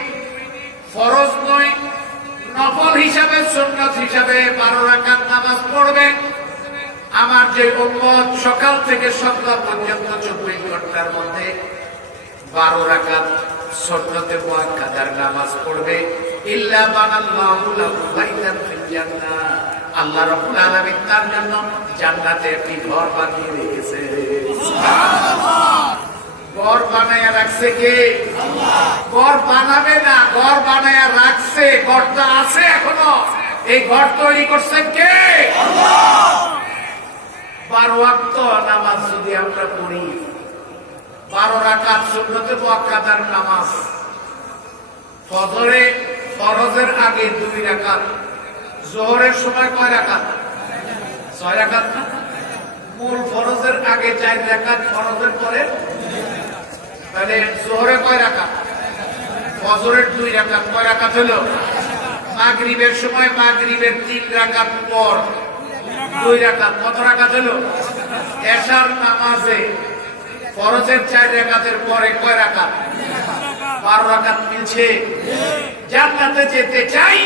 ফরজ নয়, নফল হিসাবে, সুন্নাত হিসাবে 12 রাকাত নামাজ পড়বে, আমার যে উম্মত সকাল থেকে সন্ধ্যা পর্যন্ত 24 ঘন্টার মধ্যে 12 রাকাত সুন্নতে মুআক্কাদার নামাজ পড়বে, ইল্লা বানাল্লাহু লাহু বাইতান ফিল জান্নাহ, আল্লাহ রাব্বুল আলামিন তার জন্য জান্নাতে একটি ঘর বানিয়ে রেখেছে। সুবহানাল্লাহ। ঘর বানায়া রাখছে কে? আল্লাহ। ঘর বানাবে না, ঘর বানায়া রাখছে, ঘরটা আছে এখনো। এই ঘর তৈরি করছেন কে? আল্লাহ। 12 ওয়াক্ত নামাজ যদি আমরা পড়ি, 12 রাকাত সুন্নতে মুআক্কাদার নামাজ, ফজরে ফরজের আগে 2 রাকাত, যোহরের সময় কয় রাকাত? 6 রাকাত না? মূল ফরজের আগে 4 রাকাত, ফরজের পরে, তাহলে যোহরে কয় রাকাত? ফজরের 2 রাকাত, কয় রাকাত হলো? মাগরিবের সময় মাগরিবের 3 রাকাত পর 2 রাকাত, কত রাকাত হলো? এশার নামাজে ফরজের 4 রাকাতের পরে কয় রাকাত? 12 রাকাত মিলছে। জান্নাতে যেতে চাই,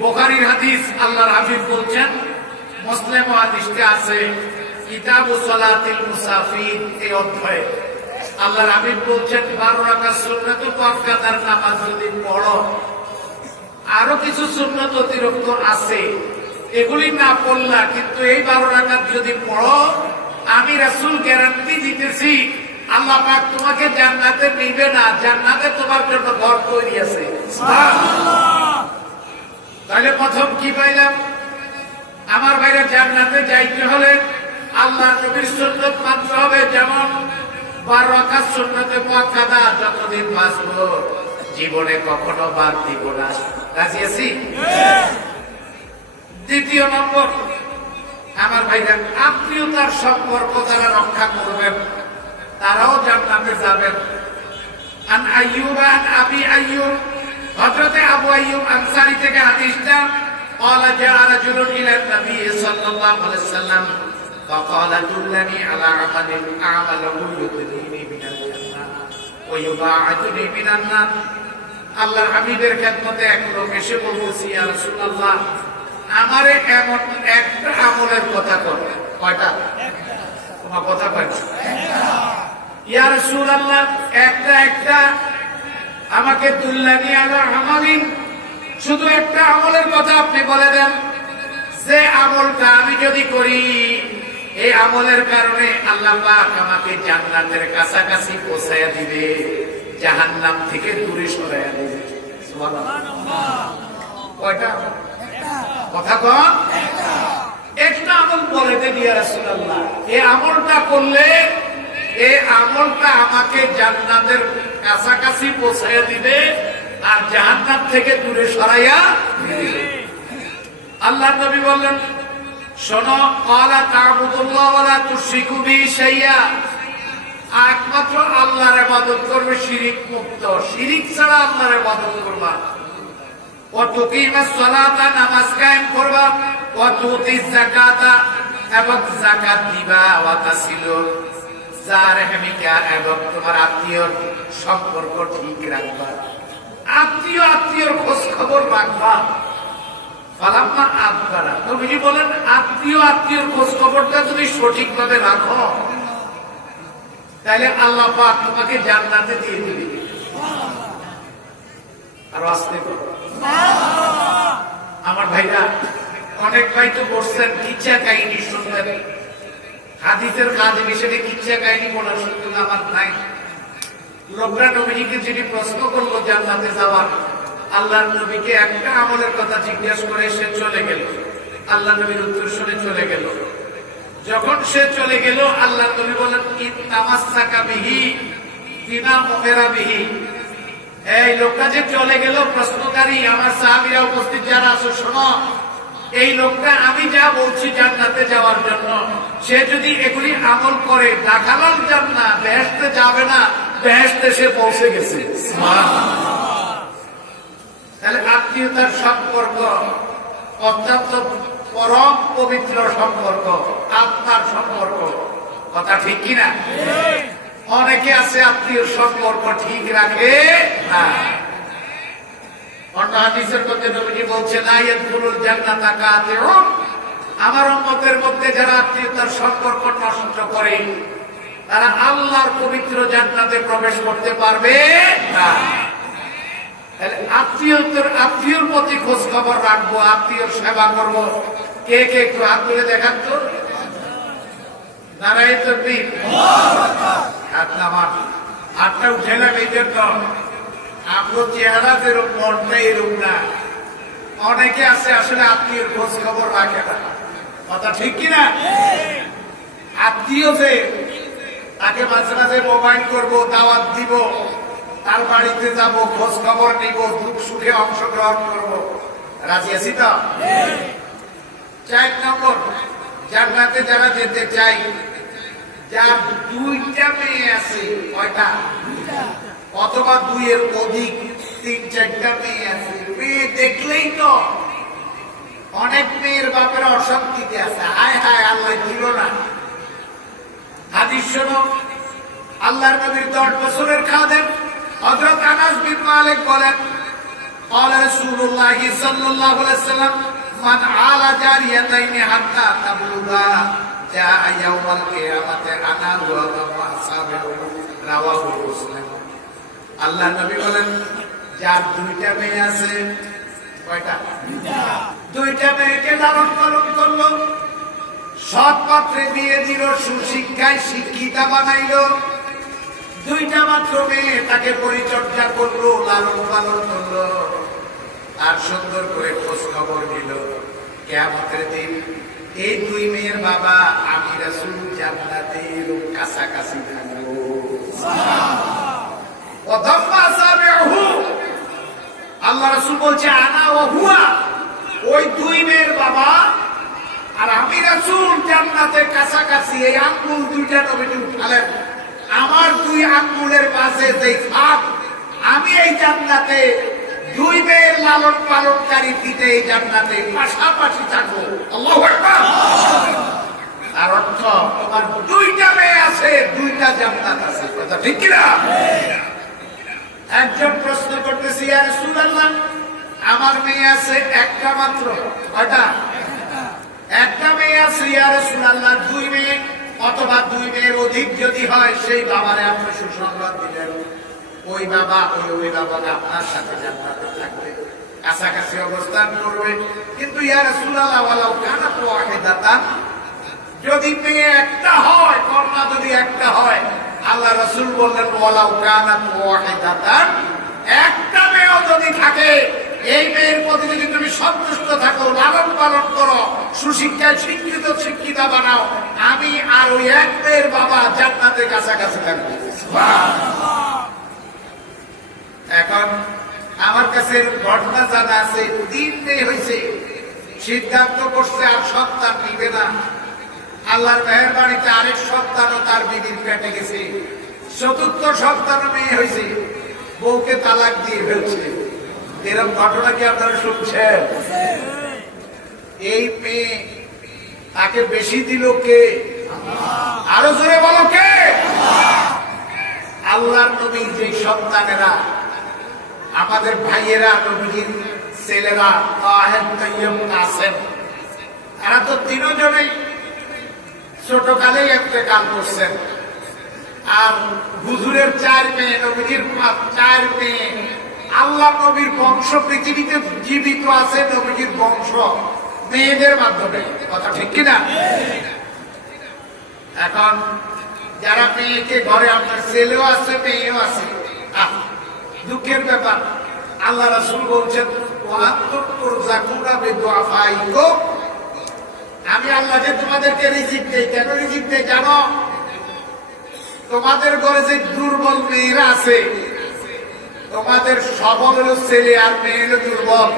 বুখারীর হাদিস, আল্লাহর হাবিব বলছেন, মুসলিম হাদিসে আছে, কিতাবুস সালাতিল মুসাফির এই অধ্যায়ে আল্লাহর হাবিব বলছেন, 12 রাকাত সুন্নাত মুআক্কাদার নামাজ যদি পড়ো, আরো কিছু সুন্নাত অতিরিক্ত আছে, এগুলি না পড়লা, কিন্তু এই 12 রাকাত যদি পড়ো, আমি রাসূল গ্যারান্টি দিতেছি আল্লাহ পাক তোমাকে জান্নাতে নিবে না, জান্নাতে তোমার জন্য ঘর তৈরি আছে। সুবহানাল্লাহ। তাহলে প্রথম কি পাইলাম? আমার ভাইরা, জান্নাতে যাইতে হলে আল্লাহর নবীর সুন্নাত মানতে হবে। যেমন 12 রাকাত সুন্নতে মুআক্কাদা যতদিন বাঁচবো জীবনে কখনো বাদ দিব না। রাজি আছি? দ্বিতীয় নম্বর, আমার ভাইরা, আত্মীয়তার সম্পর্ক যারা রক্ষা করবেন তারাও জান্নাতে যাবেন। আন আইয়ুব আন আবি আইয়ুব, হযরতে আবু আইয়ুব আনসারী থেকে হাদিসটা, قال جاء رجل الى النبي صلى الله عليه وسلم فقال دلني على عمل اعمله يدنيني من الجنه ويباعدني من النار। আল্লাহর হাবিবের খেদমতে এক লোক এসে বলতেছে, ইয়া রাসূলুল্লাহ, আমারে এমন একটা আমলের কথা কর। কয়টা? তোমার কথা কয় না? ইয়া রাসূলুল্লাহ, একটা আমাকে দুল্লানি আলা আমালিন, শুধু একটা আমলের কথা আপনি বলে দেন, যে আমলটা আমি যদি করি, এই আমলের কারণে আল্লাহ পাক আমাকে জান্নাতের কাছাকাছি পৌঁছায়া দিবে, জাহান্নাম থেকে দূরে সরাইয়া দিবে। সুবহানাল্লাহ। কয়টা? কথা কন। একটা আমল বলে দেন ইয়া রাসূলুল্লাহ, এই আমলটা করলে, এই আমলটা আমাকে জান্নাতের কাছাকাছি পৌঁছাইয়া দিবে আর জাহান্নাম থেকে দূরে সরাইয়া দিবে। আল্লাহর নবী বললেন, শোনো, ক্বালা তা'বুদুল্লাহ ওয়া লা তুশরিকু বিহি শাইয়্যা, একমাত্র আল্লাহর ইবাদত করবে শিরিক মুক্ত, শিরিক ছাড়া আল্লাহর ইবাদত করবা। ওয়া তুকিমাস সালাতা, নামাজ কায়েম করবা। ওয়া তুতিজ যাকাতা, এবং যাকাত দিবা। ওয়া তাসিলু যারহামিকা, এবং তোমার আত্মীয়র সম্পর্ক ঠিক রাখবা। আত্মীয়র খোঁজ খবর রাখবা। ফালাম্মা আবগারা, নবীজি বলেন, আত্মীয়র খোঁজ খবরটা যদি সঠিকভাবে রাখো, তাহলে আল্লাহ পাক তোমাকে জান্নাতে দিয়ে দিবে। আর আস্তে করো। আমার ভাইরা, অনেক ভাই তো বলছেন কিচ্ছা কাহিনী শুনবেন, হাদিসের কাজ হিসেবে কিচ্ছা কাহিনী বলার সুযোগ আমার নাই। লোকরা নবীজিকে যিনি প্রশ্ন করলো জান্নাতে যাওয়ার, আল্লাহর নবীকে একটা আমলের কথা জিজ্ঞেস করে সে চলে গেল। আল্লাহ নবীর উত্তর শুনে চলে গেল। যখন সে চলে গেল, আল্লাহ নবী বলেন, ইত্তামাসসাকা বিহি বিমা উমিরা বিহি। এই লোকটা যে চলে গেল, প্রশ্নকারী আমার সাহাবীরা উপস্থিত যারা আছো শোনো, এই লোকটা আমি যা বলছি জান্নাতে যাওয়ার জন্য, সে যদি এগুলি আমল করে দাখালাল জান্নাত, বেহেশতে যাবে না, বেহেশতে সে পৌঁছে গেছে। তাহলে আত্মীয়তার সম্পর্ক অত্যন্ত পরম পবিত্র সম্পর্ক, আত্মার সম্পর্ক। কথা ঠিক কিনা? অনেকে আছে আত্মীয় সম্পর্ক ঠিক রাখে না। অন্য হাদিসের মধ্যে নবীজি বলছেন, লা ইয়াদখুলুল জান্নাতা কাতিউন, আমার উম্মতের মধ্যে যারা আত্মীয়তার সম্পর্ক নষ্ট করে তারা আল্লাহর পবিত্র জান্নাতে প্রবেশ করতে পারবে না। আত্মীয়র প্রতি খোঁজ খবর রাখবো, আত্মীয়র সেবা করবো। কে কে একটু হাত তুলে দেখান তো। নারায়ে তাকবীর। হাত নামান, হাতটা উঠেলাম এই জন্য আপনার চেহারা যেরকম, মনটা এরকম না। অনেকে আছে আসলে আত্মীয়র খোঁজ খবর রাখে না। কথা ঠিক কিনা? আত্মীয় যে, তাকে মাঝে মাঝে মোবাইল করবো, দাওয়াত দিব, তার বাড়িতে যাব, খোঁজ খবর নিব, দুঃখ সুখে অংশগ্রহণ করব। রাজি আছি তো? 4 নম্বর, জান্নাতে যারা যেতে চাই, যার 2টা মেয়ে আছে, কয়টা? অথবা 2 এর অধিক, 3-4টা মেয়ে আছে। মেয়ে দেখলেই তো অনেক মেয়ের বাপের অশান্তিতে আছে, হায় হায় আল্লাহ দিল না। হাদিস শোনো, আল্লাহর নবীর 10 বছরের খাদেম হযরত আনাস বিন মালিক বলেন, قال رسول الله صلى الله عليه وسلم من عال جاريتين حتى تبلغا جاء يوم القيامة انا واصحابه رواه مسلم। আল্লাহ নবী বলেন, যার 2টা মেয়ে আছে, কয়টা? 2টা মেয়েকে লালন পালন করলো, সৎ পাত্রে বিয়ে দিল, সুশিক্ষায় শিক্ষিতা বানাইলো, 2টা মাত্র মেয়ে তাকে পরিচর্যা করলো, লালন পালন করলো, আর সুন্দর করে খোঁজ খবর নিল। কিয়ামতের দিন এই 2 মেয়ের বাবা আমি রাসূল জান্নাতের কাছাকাছি থাকবো। আল্লাহ রাসূল বলছে, আনা ওয়া হুয়া, ওই 2 মেয়ের বাবা আর আমি রাসূল জান্নাতের কাছাকাছি। এই আঙ্গুল 2টা নবীজি উঠালেন, আমার 2 আঙ্গুলের মাঝে যেই ফাঁক, আমি এই জান্নাতে 2 মেয়ের লালন পালনকারী পিতে এই জান্নাতে পাশাপাশি থাকবো। আল্লাহু আকবার। তার অর্থ, তোমার 2টা মেয়ে আছে, 2টা জান্নাত আছে। কথা ঠিক কিনা? একজন প্রশ্ন করতেছে, ইয়া রাসূলুল্লাহ, আমার মেয়ে আছে একটা মাত্র। কয়টা? একটা মেয়ে আছে ইয়া রাসূলুল্লাহ। 2 মেয়ে অথবা 2 মেয়ের অধিক যদি হয়, সেই বাবারে আপনি সুসংবাদ দিলেন, ওই বাবা ওই অভিভাবক আপনার সাথে জান্নাতে থাকবে, কাছাকাছি অবস্থান করবে। কিন্তু ইয়া রাসূলুল্লাহ, ওয়ালাউ কানাত ওয়াহিদাতান, যদি মেয়ে একটা হয়, কন্যা যদি একটা হয়, আল্লাহ রাসূল বললেন, ওয়ালাউ কানাত ওয়াহিদাতান, একটা মেয়েও যদি থাকে, এই মেয়ের প্রতি যদি তুমি সন্তুষ্ট থাকো, লালন পালন করো, সুশিক্ষায় শিক্ষিতা বানাও, আমি আর ওই 1 মেয়ের বাবা জান্নাতের কাছাকাছি থাকবো। এখন আমার কাছে ঘটনা জানা আছে, 3 মেয়ে হয়েছে, সিদ্ধান্ত করছে আর সন্তান নিবে না। আল্লাহর মেহেরবানিতে আরেক সন্তানও তার বিবির পেটে গেছে, 4র্থ সন্তানও মেয়ে হয়েছে, বউকে তালাক দিয়ে ফেলছে। এরকম ঘটনা কি আপনারা শুনছেন? এই মেয়ে তাকে বেশি দিল কে? আরো জোরে বলো কে? আল্লাহর নবী। যে সন্তানেরা, আমাদের ভাইয়েরা, নবীর ছেলেরা, তাহের তাইয়্যিব কাসেম, এরা তো 3 জনেই ছোটকালেই ইন্তেকাল করছেন। আর হুজুরের 4 মেয়ে, নবীর 4 মেয়ে, আল্লাহ নবীর বংশ পৃথিবীতে জীবিত আছে, নবীর বংশ মেয়েদের মাধ্যমে। কথা ঠিক কিনা? এখন যারা মেয়েকে ঘরে, আপনার ছেলেও আছে মেয়েও আছে, দুঃখের ব্যাপার, আল্লাহ রাসূল বলছেন আমি আল্লাহ যে তোমাদেরকে রিজিক দেই, কেন রিজিক দেই জানো? তোমাদের ঘরে যে দুর্বল মেয়েরা আছে, তোমাদের সবল হলো ছেলে আর মেয়ে হলো দুর্বল।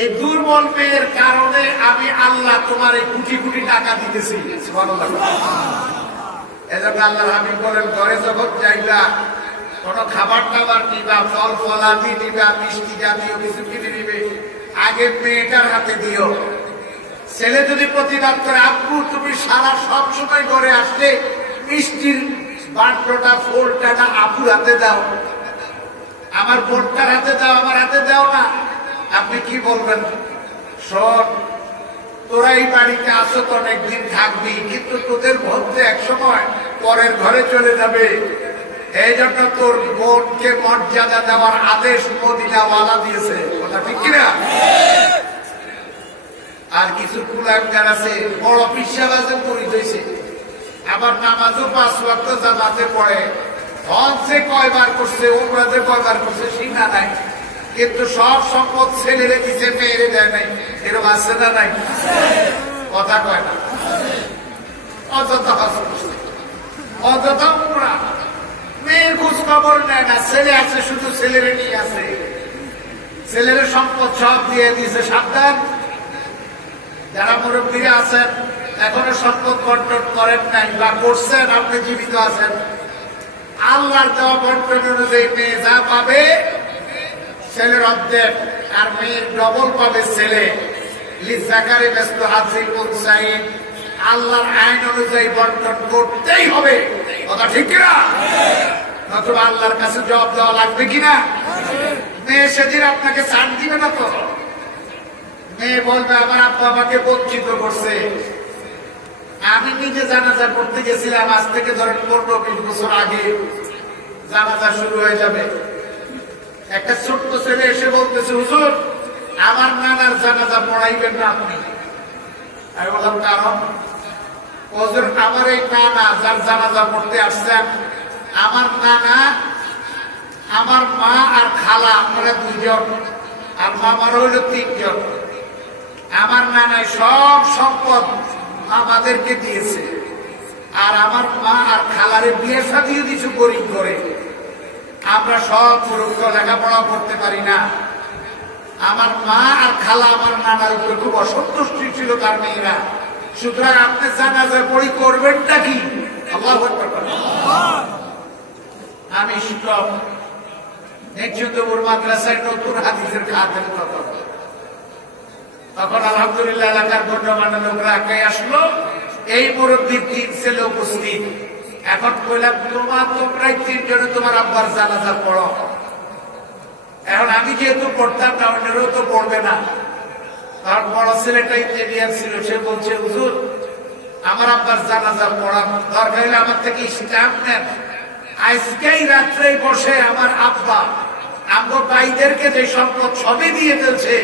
এই দুর্বল মেয়ের কারণে আমি আল্লাহ তোমার এই কোটি কোটি টাকা দিতেছি। সুবহানাল্লাহ। এজন্য আল্লাহ হাবিব বলেন, ঘরে যখন যাইবা কোন খাবার টাবার নিবা, ফল ফলাদি নিবা, মিষ্টি জাতীয় কিছু কিনে নিবে, আগে মেয়েটার হাতে দিও। ছেলে যদি প্রতিবাদ করে, আব্বু তুমি সারা সব সময় ঘরে আসলে মিষ্টির বান্ডটা ফোলটা না আপুর হাতে দাও, আমার বোনটার হাতে দাও, আমার হাতে দাও না, আপনি কি বলবেন? শোন, তোরা এই বাড়িতে আসো তো অনেকদিন থাকবি, কিন্তু তোদের মধ্যে এক সময় পরের ঘরে চলে যাবে। এই জন্য তোর বোনকে মর্যাদা দেওয়ার আদেশ মদিনাওয়ালা দিয়েছে। কথা ঠিক কিনা? আর কিছু কুলাঙ্গার আছে, বড় পিসাবাজে পরিচয়ছে, আবার নামাজও 5 ওয়াক্ত জামাতে পড়ে, হজে কয়বার করছে, উমরাতে কয়বার করছে সীমা নাই, কিন্তু সব সম্পদ ছেলেরে দিছে, মেয়েরে দেয় নাই। এরকম আছে না নাই? কথা কয় না। অযথা হজ করছে, অযথা উমরা, মেয়ের খোঁজ খবর নেয় না। ছেলে আছে, শুধু ছেলেরে নিয়ে আছে, ছেলের সম্পদ সব দিয়ে দিয়েছে। সাবধান, যারা মুরব্বীরা আছেন এখনো সম্পদ বন্টন করেন নাই বা করছেন, আপনি জীবিত আছেন, আল্লাহর দেওয়া বন্টন অনুযায়ী মেয়ে যা পাবে ছেলের অর্ধেক আর মেয়ের ডবল পাবে ছেলে। লিজাকারি ব্যস্ত হাজির উনসাইন, আল্লাহর আইন অনুযায়ী বন্টন করতেই হবে। কথা ঠিক কিনা? নতুবা আল্লাহর কাছে জবাব দেওয়া লাগবে কিনা? মেয়ে সেদিন আপনাকে ছাড় দিবে না তো। মেয়ে বলবে, আমার আব্বা আমাকে বঞ্চিত করছে। আমি নিজে জানাজা করতে গেছিলাম, আজ থেকে ধরেন 15-20 বছর আগে জানাজা শুরু হয়ে যাবে। একটা ছোট্ট ছেলে এসে বলতেছে, হুজুর আমার নানার জানাজা পড়াইবেন না আপনি? আমি বললাম, কারণ? হুজুর আমার এই নানা যার জানাজা পড়তে আসছেন, আমার নানা, আমার মা আর খালা, আপনারা 2 জন, আর মামার হইল 3 জন। আমার নানাই সব সম্পদ আমাদেরকে দিয়েছে, আর আমার মা আর খালারে বিয়ে শাদিও কিছু গরিব করে। আমরা সব মূর্খ, লেখাপড়া করতে পারি না। আমার মা আর খালা আমার নানার উপরে খুব অসন্তুষ্টি ছিল তার মেয়েরা। সুতরাং আপনি জানাজা পড়ি করবেনটা কি? আল্লাহু আকবার। আমি সব নেচুদপুর মাদ্রাসায় নতুন হাদিসের খাতের তখন আলহামদুলিল্লাহ এলাকার গণ্যমান্য লোকরা একাই আসলো, এই মুরব্বীর 3 ছেলে উপস্থিত। এখন কইলাম, তোমরাই 3 জনে তোমার আব্বার জানাজা পড়ো। এখন আমি যেহেতু পড়তাম না, অন্যেরও তো পড়বে না, কারণ বড় ছেলেটা ইঞ্জিনিয়ার ছিল, সে বলছে, হুজুর আমার আব্বার জানাজা পড়া দরকার হলে আমার থেকে স্টাম্প নেন। আজকেই রাত্রে বসে আমার আব্বা আমার ভাইদেরকে যে সম্পদ সবই দিয়ে ফেলছে,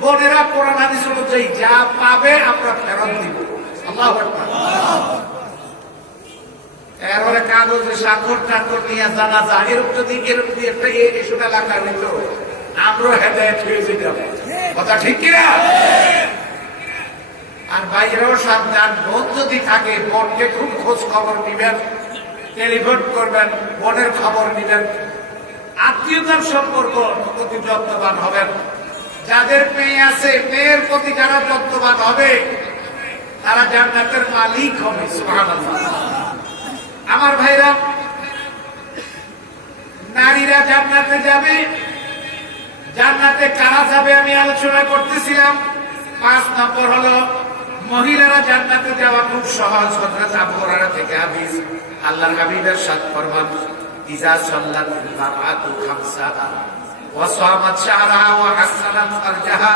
বোনেরা কোরআন হাদিস অনুযায়ী যা পাবে আমরা ফেরত দিব। আল্লাহু আকবার। এরপরে কাগজে স্বাক্ষর টাক্ষর নিয়ে জানাজা, এরকম যদি এরকম দিয়ে একটা এসব এলাকা হইত, আমরাও হেদায়েত হয়ে যেতাম। কথা ঠিক কিনা? আর বাইরেও সাবধান, বোন যদি থাকে বোনকে খুব খোঁজ খবর নিবেন, টেলিফোন করবেন, বোনের খবর নিবেন, আত্মীয়তার সম্পর্ক প্রতি যত্নবান হবেন। যাদের মেয়ে আছে, মেয়ের প্রতি যারা যত্নবান হবে তারা জান্নাতের মালিক হবে। সুবহানাল্লাহ। আমার ভাইরা, নারীরা জান্নাতে যাবে, জান্নাতে কারা যাবে আমি আলোচনা করতেছিলাম। 5 নম্বর হলো মহিলারা জান্নাতে যাওয়া খুব সহজ। হযরত আবু হুরায়রা থেকে হাদিস, আল্লাহর হাবিবের সাথ ফরমান, ইজা সাল্লাতিল মারআতু খামসাহা ওয়া সামাত শাহরাহা ওয়া হাসানাত ফারজাহা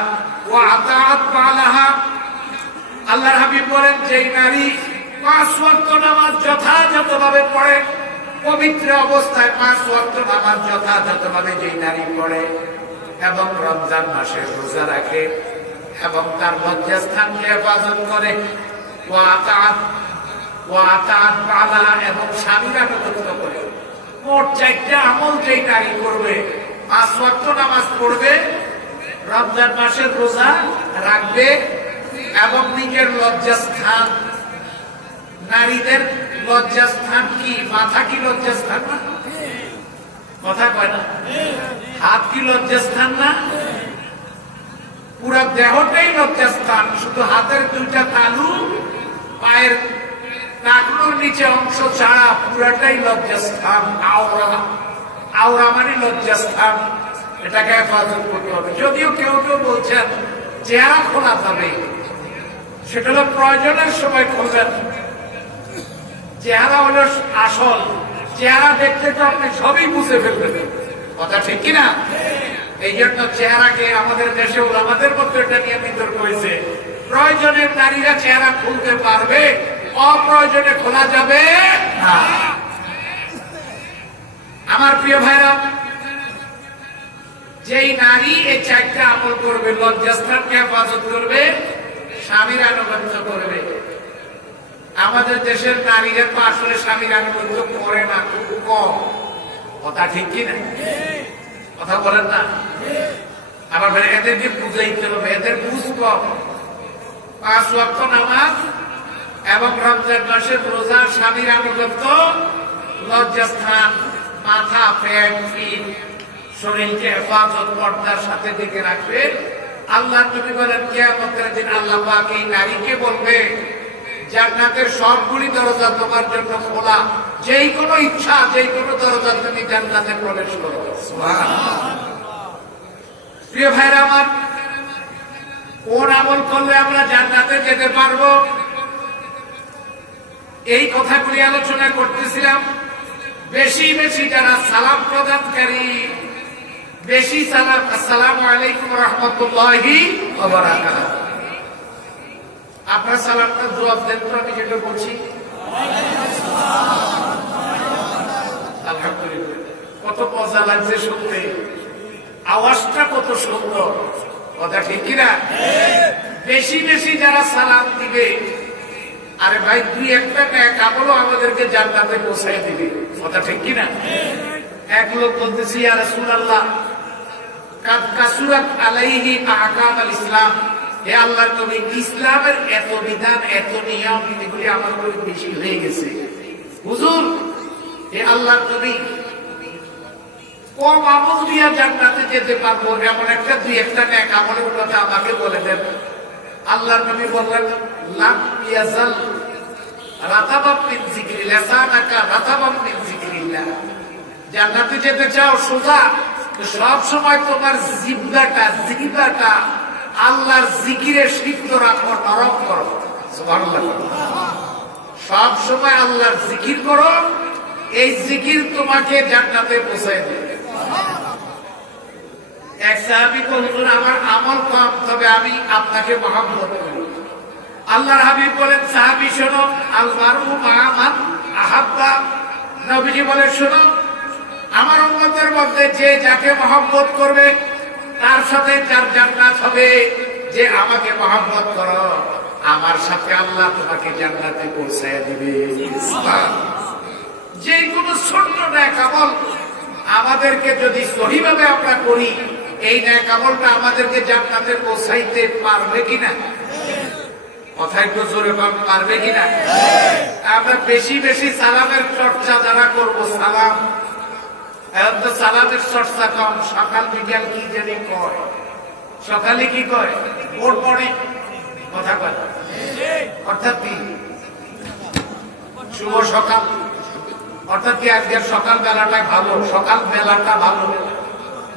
ওয়া আতাআত বালাহা। আল্লাহর হাবিব বলেন, যেই নারী 5 ওয়াক্ত নামাজ যথাযথভাবে পড়ে, পবিত্র অবস্থায় 5 ওয়াক্ত নামাজ যথাযথভাবে যেই নারী পড়ে এবং রমজান মাসে রোজা রাখে এবং তার লজ্জাস্থানকে হেফাজত করে, এবং স্বামীর আনুগত্য করে, মোট 4টা আমল যেই নারী করবে 5 ওয়াক্ত নামাজ পড়বে, রমজান মাসের রোজা রাখবে এবং নিজের লজ্জাস্থান, নারীদের লজ্জাস্থান কি? মাথা কি লজ্জাস্থান না? কথা কয় না? হাত কি লজ্জাস্থান না? পুরা দেহটাই লজ্জাস্থান, শুধু হাতের 2টা তালু, পায়ের নাকলুর নিচে অংশ ছাড়া পুরাটাই লজ্জাস্থান। আওরা, আওরা মানে লজ্জাস্থান, এটাকে হেফাজত করতে হবে। যদিও কেউ কেউ বলছেন চেহারা খোলা যাবে, সেটা হলো প্রয়োজনের সময় খুলবেন। চেহারা হলো আসল, চেহারা দেখতে তো আপনি সবই বুঝে ফেলবেন, কথা ঠিক কিনা? এই জন্য চেহারাকে আমাদের দেশে আমাদের মধ্যে এটা নিয়ে বিতর্ক হয়েছে। প্রয়োজনে নারীরা চেহারা খুলতে পারবে, অপ্রয়োজনে খোলা যাবে না। আমার প্রিয় ভাইরা, যেই নারী এই 4টা আমল করবে, লজ্জাস্থানকে হেফাজত করবে, স্বামীর আনুগত্য করবে। আমাদের দেশের নারীরা তো আসলে স্বামীর আনুগত্য করে না, খুব কম, কথা ঠিক কিনা? কথা বলেন না? আবার এদেরকে বুঝাইতে হবে, এদের বুঝ কম। 5 ওয়াক্ত নামাজ এবং রমজান মাসের রোজা, স্বামীর আনুগত্য, লজ্জাস্থান, মাথা, পেট, পিঠ, শরীরকে হেফাজত পর্দার সাথে দিকে রাখবে। আল্লাহ নবী বলেন কিয়ামতের দিন আল্লাহ পাক এই নারীকে বলবে, জান্নাতের সবগুলি দরজা তোমার জন্য খোলা, যেই কোনো ইচ্ছা, যেই কোনো দরজা তুমি জান্নাতে প্রবেশ করো। সুবহানাল্লাহ। প্রিয় ভাইরা আমার, কোন আমল করলে আমরা জান্নাতে যেতে পারবো, এই কথাগুলি আলোচনা করতেছিলাম। বেশি বেশি যারা সালাম প্রদানকারী, বেশি সালাম, আসসালামু আলাইকুম রাহমাতুল্লাহি ওয়া বারাকাতুহু। আপনার সালামটা জবাব দেন তো, আমি যেটা বলছি। আলহামদুলিল্লাহ, কত মজা লাগছে শুনতে, আওয়াজটা কত সুন্দর, কথা ঠিক কিনা? বেশি বেশি যারা সালাম দিবে, আরে ভাই 2-1টা নেক আমলও আমাদেরকে জান্নাতে পৌঁছায় দিবে, কথা ঠিক কিনা? এক লোক বলতেছি, ইয়া রাসূলুল্লাহ, কাদ কাসুরাত আলাইহি আহকামুল ইসলাম, হে আল্লাহর নবী, ইসলামের এত বিধান, এত নিয়ম, এগুলি আমার উপর বেশি হয়ে গেছে। হুজুর, হে আল্লাহর নবী, কম আমল দিয়া জান্নাতে যেতে পারবো এমন একটা 2-1টা নেক আমলের কথা আমাকে বলে দেন। আল্লাহর নবী বললেন, লাম ইয়াজাল রাতাবাম মিন যিকরিল্লাহ, লিসানাকা রাতাবাম মিন যিকরিল্লাহ। জান্নাতে যেতে চাও সোজা, তো সব সময় তোমার জিহ্বাটা আল্লাহর জিকিরে সিদ্ধ রাখো, নরম করো। সুবহানাল্লাহ। সব সময় আল্লাহর জিকির করো, এই জিকির তোমাকে জান্নাতে পৌঁছায় দেবে। এক সাহাবী বললেন, আমার আমল কম, তবে আমি আপনাকে মহব্বত করি। আল্লাহর হাবিব বলেন, সাহাবী শোনো, আল মারু মা মান আহাব্বা। নবীজি বলেন, শোনো, আমার উম্মতের মধ্যে যে যাকে মহব্বত করবে তার সাথে তার জান্নাত হবে। যে আমাকে মহব্বত করো, আমার সাথে আল্লাহ তোমাকে জান্নাতে পৌঁছায় দিবে। যে কোনো ছোট্ট নেক আমল আমাদেরকে যদি সহিভাবে আমরা করি, এই নেক আমলটা আমাদেরকে জান্নাতে পৌঁছাইতে পারবে কিনা? কথা একটু জোরে পারবে কিনা? আমরা বেশি বেশি সালামের চর্চা যারা করবো, সালাম, এখন তো সালামের চর্চা কম। সকাল বিকাল কি জানি কয়, সকালে কি কয়, ভোর পড়ে, কথা কয়, অর্থাৎ কি শুভ সকাল, অর্থাৎ কি আজকের সকাল বেলাটা ভালো, সকাল বেলাটা ভালো,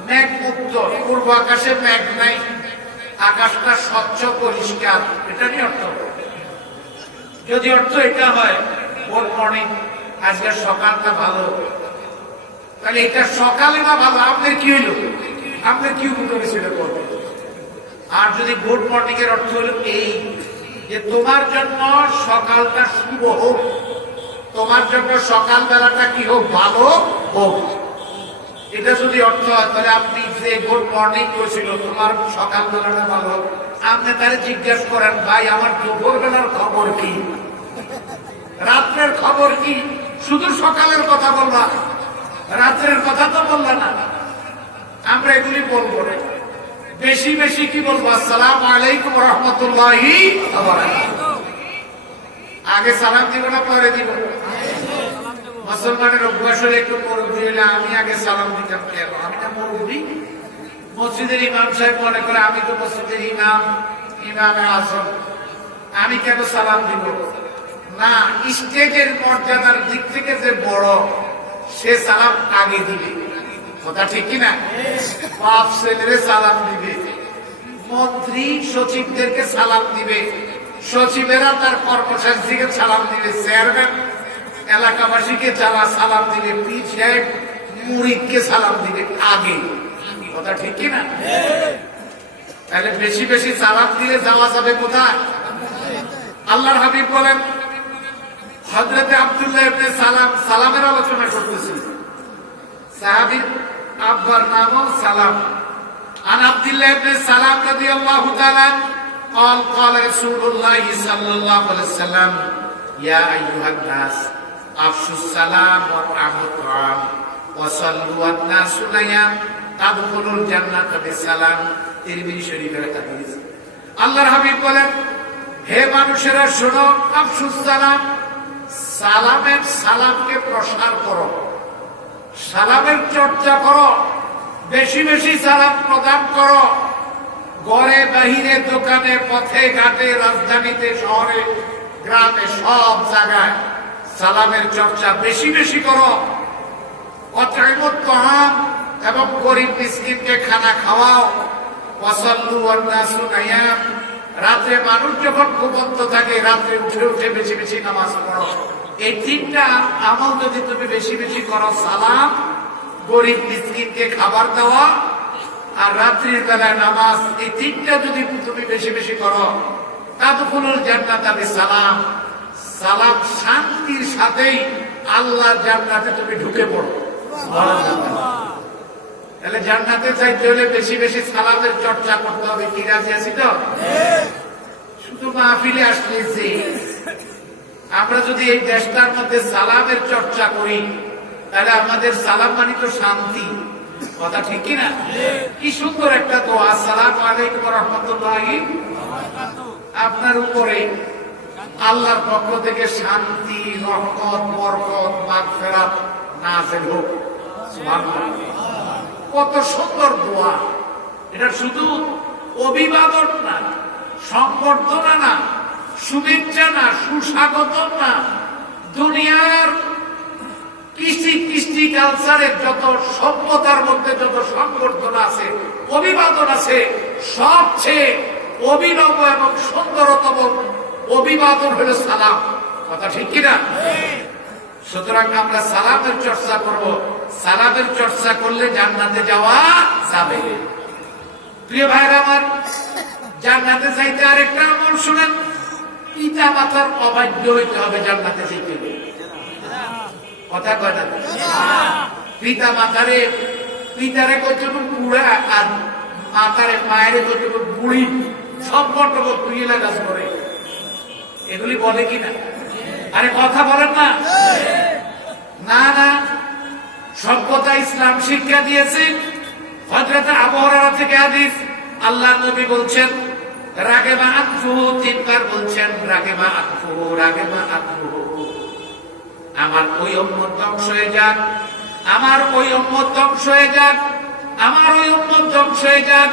মেঘ মুক্ত, পূর্ব আকাশে মেঘ নাই, আকাশটা স্বচ্ছ পরিষ্কার, এটা নিয়ে অর্থ। যদি অর্থ এটা হয়, গুড মর্নিং, আজকের সকালটা ভালো, তাহলে এটা সকালে না ভালো, আপনার কি হইল, আপনার কি উপকারী ছিল করবে। আর যদি গুড মর্নিং এর অর্থ হলো এই যে তোমার জন্য সকালটা শুভ হোক, তোমার জন্য সকাল বেলাটা কি হোক, ভালো হোক, এটা যদি অর্থ হয়, তাহলে আপনি যে গুড মর্নিং করেছিল, তোমার সকাল বেলাটা ভালো হোক, আপনি তাহলে জিজ্ঞেস করেন, ভাই আমার দুপুর বেলার খবর কি, রাত্রের খবর কি? শুধু সকালের কথা বলবা, রাত্রের কথা তো বললা না। আমরা এগুলি বলবো না। বেশি বেশি কি বলবো? আসসালামু আলাইকুম ওয়া রাহমাতুল্লাহি ওয়া বারাকাতুহু। আগে সালাম দিব না পরে দিব? মুসলমানের অভ্যাস হলে একটু মুরব্বী হলে আমি আগে সালাম দিতাম। কেন? আমি না মুরব্বী? মসজিদের ইমাম সাহেব মনে করে আমি তো মসজিদের ইমাম, ইমামে আজম, আমি কেন সালাম দিব? না, স্টেজের মর্যাদার দিক থেকে যে বড় সে সালাম আগে দিবে। কথা ঠিক কিনা? বাপ ছেলেরে সালাম দিবে, মন্ত্রী সচিবদেরকে সালাম দিবে, সচিবেরা তার কর্মচারীকে সালাম দিবে, চেয়ারম্যান এলাকাবাসীকে যারা সালাম দিবে, পীর সাহেব মুরিদকে সালাম দিবে আগে। কথা ঠিক কিনা? তাহলে বেশি বেশি সালাম দিলে যাওয়া যাবে কোথায়? আল্লাহর হাবিব বলেন, হযরত আব্দুল্লাহ ইবনে সালাম, সালামের আলোচনা করতেছি, সাহাবীর আব্বার নামও সালাম। আন আব্দুল্লাহ ইবনে সালাম রাদিয়াল্লাহু তাআলা قال قال رسول الله صلى الله عليه وسلم يا ايها الناس افشوا السلام واطعموا الطعام وصلوا والناس نيام تدخلوا الجنة بالسلام। তিরমিজি শরীফের হাদিস। আল্লাহর হাবিব বলেন, হে মানুষেরা শোনো, আফশুস সালাম, সালামের সালামকে প্রসার করো, সালামের চর্চা করো, বেশি বেশি সালাম প্রদান করো। ঘরে বাহিরে, দোকানে, পথে ঘাটে, রাজধানীতে, শহরে, গ্রামে, সব জায়গায় সালামের চর্চা বেশি বেশি করো। অতএমত তাহাম, এবং গরিব মিসকিনকে খানা খাওয়াও। ওয়াসাল্লু ওয়ান নাসু নায়াম, রাতে মানুষ যখন ঘুমন্ত থাকে রাতে উঠে উঠে বেশি বেশি নামাজ পড়ো। এই তিনটা আমল যদি তুমি বেশি বেশি করো, সালাম, গরিব মিসকিনকে খাবার দেওয়া আর রাত্রির বেলায় নামাজ, এই তিনটা যদি তুমি বেশি বেশি করো, তাদখুলুল জান্নাতা বিসালাম, সালাম শান্তির সাথেই আল্লাহর জান্নাতে তুমি ঢুকে পড়ো। তাহলে জান্নাতে চাইতে হলে বেশি বেশি সালামের চর্চা করতে হবে। কি রাজি আছি তো? শুধু মাহফিলে আসলে যে আমরা যদি এই দেশটার মধ্যে সালামের চর্চা করি, তাহলে আমাদের সালাম মানে তো শান্তি। কথা ঠিক কিনা? কি সুন্দর একটা দোয়া, আসসালামু আলাইকুম ওয়া রাহমাতুল্লাহি, আপনার উপরে আল্লাহর পক্ষ থেকে শান্তি, রহমত, বরকত, মাগফিরাত নাযিল হোক। সুবহানাল্লাহ, কত সুন্দর দোয়া। এটা শুধু অভিবাদন না, সংবর্ধনা না, শুভেচ্ছা না, সুস্বাগতম না, দুনিয়ার কৃষ্টি কালচারের যত সভ্যতার মধ্যে যত সংবর্ধনা আছে, অভিবাদন আছে, সবচেয়ে অভিনব এবং সুন্দরতম অভিবাদন হলো সালাম। কথা ঠিক কিনা? সুতরাং আমরা সালামের চর্চা করব। সালামের চর্চা করলে জান্নাতে যাওয়া যাবে। প্রিয় ভাইরা আমার, জান্নাতে যাইতে আরেকটা আমল শুনেন, পিতা মাতার অবাধ্য হইতে হবে জান্নাতে যাইতে হবে। কথা কয় না? পিতা মাতারে, পিতারে কতটুকু বুড়া আর মাতারে মায়ের কতটুকু বুড়ি, সম্পর্ক তুই লাগাস করে, এগুলি বলে কিনা? আরে কথা বলেন না। না না, সভ্যতা ইসলাম শিক্ষা দিয়েছে। হযরত আবু হুরায়রা থেকে হাদিস, আল্লাহর নবী বলছেন, রাগেবা আনফুহু, তিনবার বলছেন রাগেবা আনফুহু, রাগেবা আনফুহু, আমার ওই উম্মত ধ্বংস হয়ে যাক, আমার ওই উম্মত ধ্বংস হয়ে যাক, আমার ওই উম্মত ধ্বংস হয়ে যাক।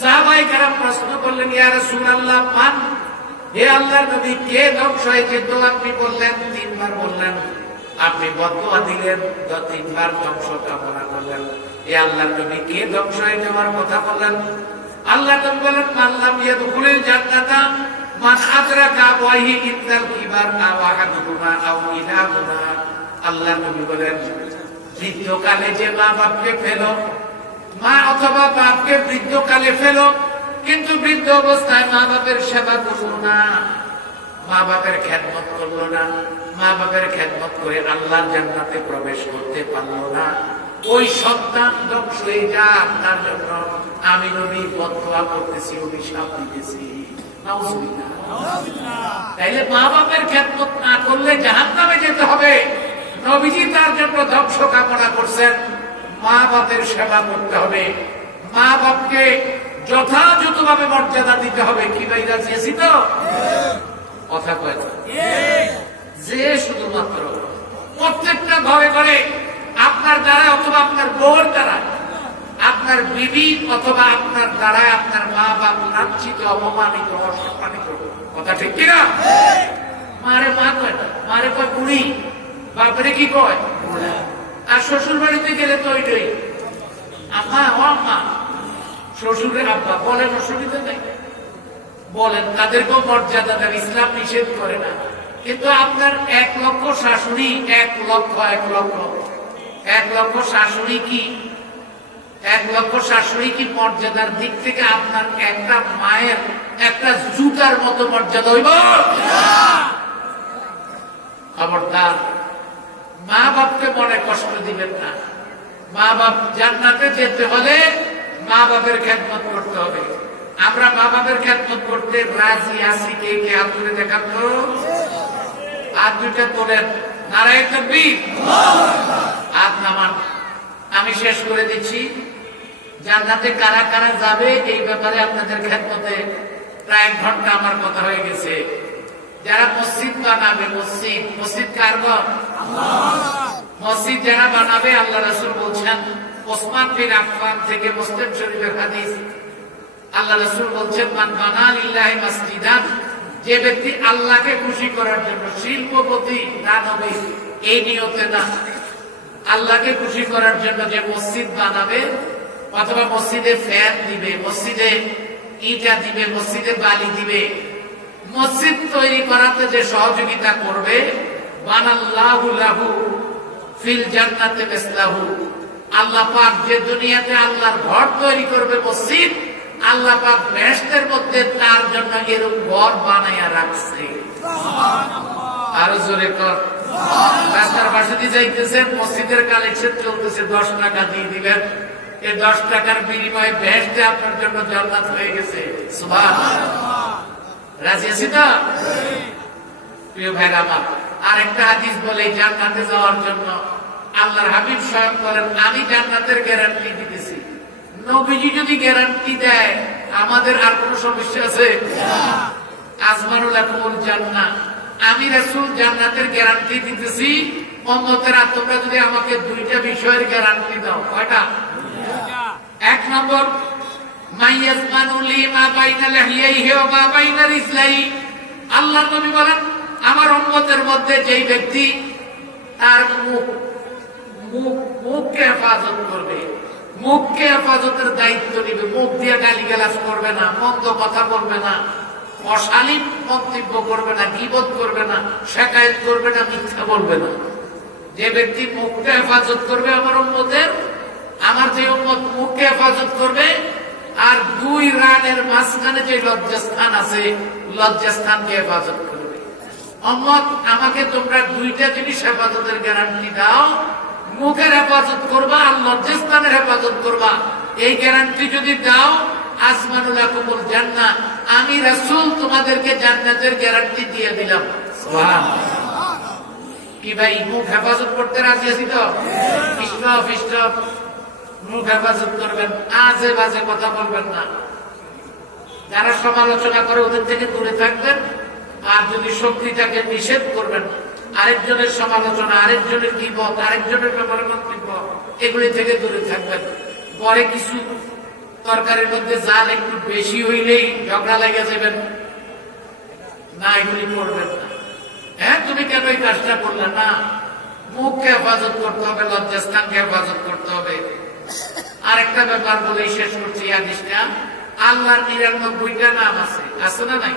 সাহাবায়ে কেরাম প্রশ্ন করলেন, ইয়া রাসূলুল্লাহ, মান? হে আল্লাহর নবী, কে ধ্বংস হয়েছে? তো আপনি বললেন, তিনবার বললেন, আপনি বদদুয়া দিলেন, তিনবার ধ্বংস কামনা করলেন। হে আল্লাহর নবী, কে ধ্বংস হয়ে যাওয়ার কথা বললেন? আল্লাহ নবী বলেন, মান লাম ইয়াদখুলুল জান্নাতা মান আদরাকা ওয়াহি ইনদাল কিবার আও আহাদুহুমা আও ইলাহুমা। আল্লাহ নবী বলেন, বৃদ্ধকালে যে মা বাপকে ফেলো, মা অথবা বাপকে বৃদ্ধকালে ফেলো, কিন্তু বৃদ্ধ অবস্থায় মা বাপের সেবা করলো না, মা বাপের খেদমত করলো না, মা বাপের খেদমত করে আল্লাহর জান্নাতে প্রবেশ করতে পারলো না, ওই সন্তান ধ্বংস হয়ে যাক, তার জন্য আমি নবী বদদুয়া করতেছি, অভিশাপ দিতেছি। নাউজুবিল্লাহ। তাইলে মা বাপের খেদমত না করলে জাহান্নামে যেতে হবে। নবীজি তার জন্য ধ্বংস কামনা করছেন। মা বাপের সেবা করতে হবে, মা বাপকে যথাযথভাবে মর্যাদা দিতে হবে। কি ভাই রাজি আছি তো? কথা কয় না। যে শুধুমাত্র প্রত্যেকটা ঘরে ঘরে আপনার দ্বারা অথবা আপনার বউর দ্বারা, আপনার বিবি অথবা আপনার দ্বারা আপনার মা বাপ লাঞ্ছিত, অপমানিত, অসম্মানিত। কথা ঠিক কিনা? মারে মা কয় না, মারে কয় বুড়ি, বাপরে কি কয়? আর শ্বশুর বাড়িতে গেলে তো ওইটাই আম্মা, ও আম্মা, শ্বশুরের আব্বা বলেন, অসুবিধা নেই, বলেন, তাদেরকেও মর্যাদা দেন, ইসলাম নিষেধ করে না। কিন্তু আপনার 1 লক্ষ শাশুড়ি, 1 লক্ষ শাশুড়ি কি, 1 লক্ষ শাশুড়ি কি মর্যাদার দিক থেকে আপনার একটা মায়ের একটা জুতার মতো মর্যাদা হইব? খবরদার, মা বাপকে মনে কষ্ট দিবেন না। মা বাপ জান্নাতে যেতে হলে মা বাপের খেদমত করতে হবে। আমরা মা বাপের খেদমত করতে রাজি আছি। কে কে হাত তুলে দেখান তো? হাত দুইটা তোলেন, নারায়ে তাকবীর, হাত নামান। আমি শেষ করে দিচ্ছি। জান্নাতে কারা কারা যাবে এই ব্যাপারে আপনাদের খেদমতে প্রায় 1 ঘন্টা আমার কথা হয়ে গেছে। যারা মসজিদ বানাবে, মসজিদ কার ঘর? মসজিদ যারা বানাবে, আল্লাহ রাসূল বলছেন, ওসমান বিন আফফান থেকে মুসলিম শরীফের হাদিস, আল্লাহ রাসূল বলছেন, মান বানা লিল্লাহি মাসজিদান, যে ব্যক্তি আল্লাহকে খুশি করার জন্য, শিল্পপতি দানবে এই নিয়তে না, আল্লাহকে খুশি করার জন্য যে মসজিদ বানাবে অথবা মসজিদে ফ্যান দিবে, মসজিদে ইটা দিবে, মসজিদে বালি দিবে, মসজিদ তৈরি করাতে যে সহযোগিতা করবে, বানাল্লাহু লাহু ফিল জান্নাতি মিসলাহু, আল্লাহ পাক যে দুনিয়াতে আল্লাহর ঘর তৈরি করবে মসজিদ, আল্লাহ পাক বেহেশতের মধ্যে তার জন্য এরকম ঘর বানায়া রাখছে। আরো জোরে কর। রাস্তার পাশে দিয়ে যাইতেছেন, মসজিদের কালেকশন চলতেছে, 10 টাকা দিয়ে দিবেন, এই 10 টাকার বিনিময়ে বেহেশতে আপনার জন্য জান্নাত হয়ে গেছে। সুবহানাল্লাহ। রাজি আছি তো? প্রিয় ভাইরা আমার, আরেকটা হাদিস বলে জান্নাতে যাওয়ার জন্য আল্লাহর হাবিব স্বয়ং বলেন, আমি জান্নাতের গ্যারান্টি দিতেছি। নবীজি যদি গ্যারান্টি দেয়, আমাদের আর কোনো সমস্যা আছে? আজমানুল লাকুমুল জান্নাহ, আমি রাসূল জান্নাতের গ্যারান্টি দিতেছি। উম্মতেরা তোমরা যদি আমাকে 2টা বিষয়ের গ্যারান্টি দাও। কয়টা? 1 নম্বর, মাইয়াজমানু লি মা বাইনা লাহিয়াইহি ওয়া মা বাইনা রিজলাইহি, আল্লাহর নবী বলেন, আমার উম্মতের মধ্যে যেই ব্যক্তি তার মুখকে হেফাজত করবে, মুখকে হেফাজতের দায়িত্ব নিবে, মুখ দিয়ে গালিগালাজ করবে না, মন্দ কথা বলবে না, অশালীন মন্তব্য করবে না, গীবত করবে না, শিকায়েত করবে না, মিথ্যা বলবে না। যে ব্যক্তি মুখকে হেফাজত করবে আমার উম্মতের, আমার যে উম্মত মুখকে হেফাজত করবে, আর 2 রানের মাঝখানে যে লজ্জাস্থান আছে, লজ্জাস্থানকে হেফাজত করবে। উম্মত, আমাকে তোমরা 2টা জিনিস হেফাজতের গ্যারান্টি দাও, মুখের হেফাজত করবা আর লজ্জাস্থানের হেফাজত করবা। এই গ্যারান্টি যদি দাও, আজমানুল লাকুমুল জান্নাহ, আমি রাসূল তোমাদেরকে জান্নাতের গ্যারান্টি দিয়ে দিলাম। সুবহানাল্লাহ। কি ভাই, মুখ হেফাজত করতে রাজি আছি তো? ফিষ্ট মুখ হেফাজত করবেন, আজে বাজে কথা বলবেন না। যারা সমালোচনা করে ওদের থেকে দূরে থাকবেন, আর যদি শক্তি থাকে নিষেধ করবেন। আরেকজনের সমালোচনা, আরেকজনের গীবত, আরেকজনের ব্যাপারে মন্তব্য, এগুলি থেকে দূরে থাকবেন। পরে কিছু তরকারির মধ্যে জাল একটু বেশি হইলেই ঝগড়া লেগে যাবেন না, এগুলি করবেন না। হ্যাঁ, তুমি কেন এই কাজটা করলে না? মুখকে হেফাজত করতে হবে, লজ্জাস্থানকে হেফাজত করতে হবে। আরেকটা ব্যাপার বলে শেষ করছি। হাদিসটা, আল্লাহর 99টা নাম আছে, আছে না নাই?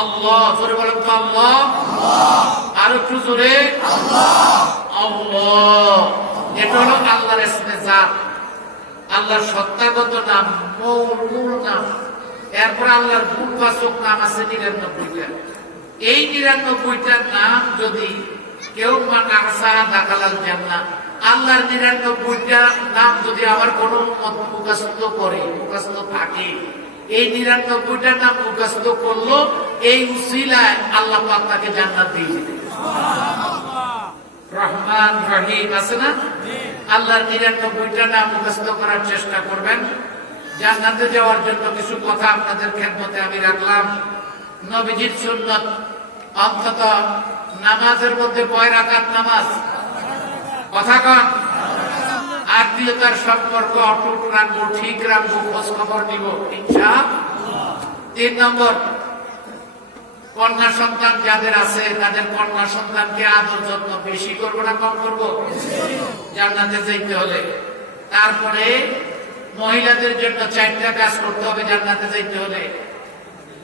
আল্লাহ, জোরে বলেন তো আল্লাহ। আর একটু জোরে, আল্লাহ। এটা হলো আল্লাহর ইসমে জাত, আল্লাহর সত্তাগত নাম, মূল নাম। এরপর আল্লাহর গুণবাচক নাম আছে 99টা। এই 99টা নাম যদি কেউ দাখালাল জান্নাহ, আল্লাহর 99টা নাম যদি আবার কোন মুখস্থ করে, মুখস্থ থাকে, এই 99টা নাম মুখস্থ করলো, এই উসিলায় আল্লাহ পাক তাকে জান্নাত দিয়ে দিবেন। রহমান, রহিম আছে না? আল্লাহর ৯৯টা নাম মুখস্থ করার চেষ্টা করবেন। জান্নাতে যাওয়ার জন্য কিছু কথা আপনাদের খেদমতে আমি রাখলাম। নবীজির সুন্নত অন্তত নামাজের মধ্যে কয় রাকাত নামাজ? কথা কন। আত্মীয়তার সম্পর্ক অটুট রাখবো, ঠিক রাখবো, খোঁজ খবর নিব ইনশাআল্লাহ। ৩ নম্বর, কন্যা সন্তান যাদের আছে তাদের কন্যা সন্তানকে আদর যত্ন বেশি করবো না কম করবো? জান্নাতে যাইতে হলে। তারপরে মহিলাদের জন্য 4টা কাজ করতে হবে জান্নাতে যাইতে হলে।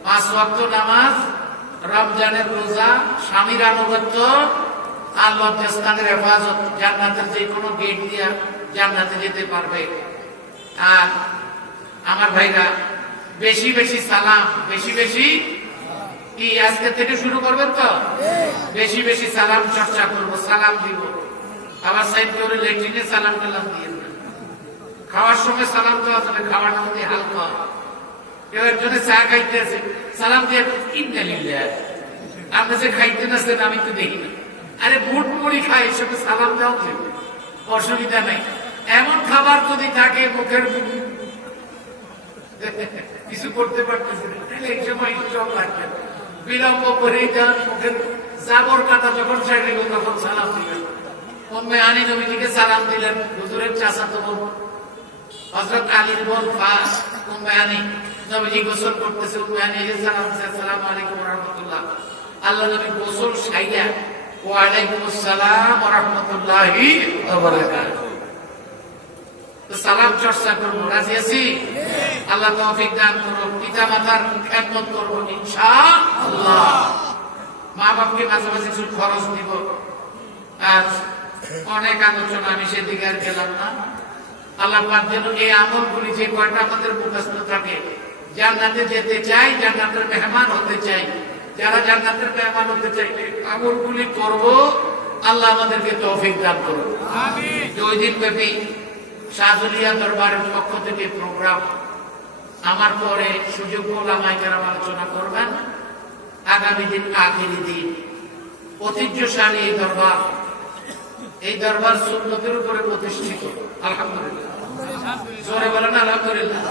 5 ওয়াক্ত নামাজ, রমজানের রোজা, স্বামীর আনুগত্য, আর লজ্জাস্থানের হেফাজত। জান্নাতের যে কোনো গেট দিয়া জান্নাতে যেতে পারবে। আর আমার ভাইরা, বেশি বেশি সালাম, বেশি বেশি কি আজকে থেকে শুরু করবেন তো? বেশি বেশি সালাম চর্চা করবো, সালাম দিব। আবার সাইড করে লেট্রিনে সালাম টালাম দিয়ে দেবেন। খাওয়ার সময় সালাম দেওয়া যাবে, খাওয়াটা মধ্যে হালকা। কেউ একজনে চা খাইতে আছে, সালাম দিয়ে আপনি যে খাইতে নাছেন আমি তো দেখি না। আরে বুট মুড়ি খাই, এসবে সালাম দেওয়া যাবে, অসুবিধা নাই। এমন খাবার যদি থাকে মুখের কিছু করতে পারতেছে না, তাহলে এই সময় চোখ লাগবে, বিলম্ব করেই যান। মুখের জাবর কাটা যখন ছেড়ে গেল তখন সালাম দিলেন। উম্মে আনি নবীজিকে সালাম দিলেন। হুজুরের চাচাতো বোন হযরত আলীর বোন উম্মে আনি, নবীজি গোসল করতেছে, উম্মে আনি এসে সালাম দিয়েছে, আসসালামু আলাইকুম ওয়া রাহমাতুল্লাহ। আল্লাহ নবী গোসল সাইয়া ওয়া আলাইকুমুস সালাম ওয়া রাহমাতুল্লাহি ওয়া বারাকাতুহু। তো সালাম চর্চা করবো, রাজি আছি? আল্লাহ তৌফিক দান করুন। পিতা মাতার খেদমত করবো ইনশাআল্লাহ। মা বাপকে মাঝে মাঝে কিছু খরচ দিব। আর অনেক আলোচনা, আমি সেদিকে আর গেলাম না। আল্লাহ পাক যেন এই আমলগুলি যে কয়টা আমাদের মুখস্থ থাকে, জান্নাতে যেতে চাই, জান্নাতের মেহমান হতে চাই, যারা জান্নাতের মেহমান হতে চাই আমলগুলি করব। আল্লাহ আমাদেরকে তৌফিক দান করুন। আমিন। 2 দিন ব্যাপী শাহজলিয়া দরবারের পক্ষ থেকে প্রোগ্রাম। আমার পরে সুযোগ্য ওলামায়ে কেরাম আলোচনা করবেন। আগামী দিন আখেরি দিন, ঐতিহ্যশালী এই দরবার। এই দরবার সুন্নতের উপরে প্রতিষ্ঠিত। আলহামদুলিল্লাহ, জোরে বলেন আলহামদুলিল্লাহ।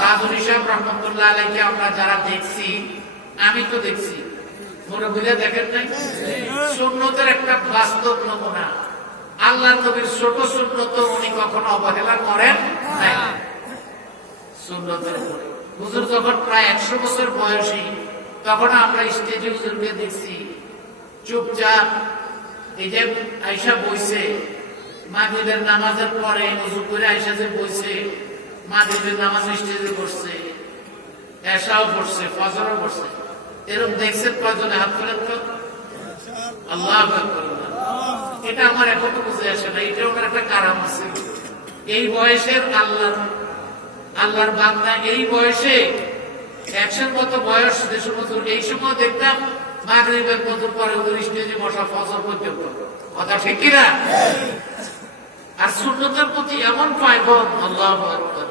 শাহজলি সাহেব রহমতুল্লাহ আলাইকে আমরা যারা দেখছি, আমি তো দেখছি, মুরব্বীরা দেখেন নাই? সুন্নতের একটা বাস্তব নমুনা। আল্লাহ নবীর ছোট সুন্নত উনি কখনো অবহেলা করেন নাই। সুন্নতের উপরে হুজুর যখন প্রায় 100 বছর বয়সী, তখন আমরা স্টেজে হুজুরকে দেখছি চুপচাপ, এই যে আয়েশা বইছে মাগরিবের নামাজের পরে, ওযু করে আয়েশা যে বইছে মাগরিবের নামাজ স্টেজে বসছে, এশাও পড়ছে, ফজরও পড়ছে। এরকম দেখছেন কয়জনে? হাত তোলেন তো। আল্লাহু আকবার। এটা আমার এখনো বুঝে আসে না, এটা ওনার একটা কারাম আছে। এই বয়সের আল্লাহর বান্দা, এই বয়সে 100 মতো বয়স, যে সময় এই সময় দেখতাম মাগরিবের মতো পরে ওদের স্টেজে বসা, ফজর পর্যন্ত। কথা ঠিক কিনা? আর সুন্নতের প্রতি এমন পায়বন, আল্লাহু আকবার।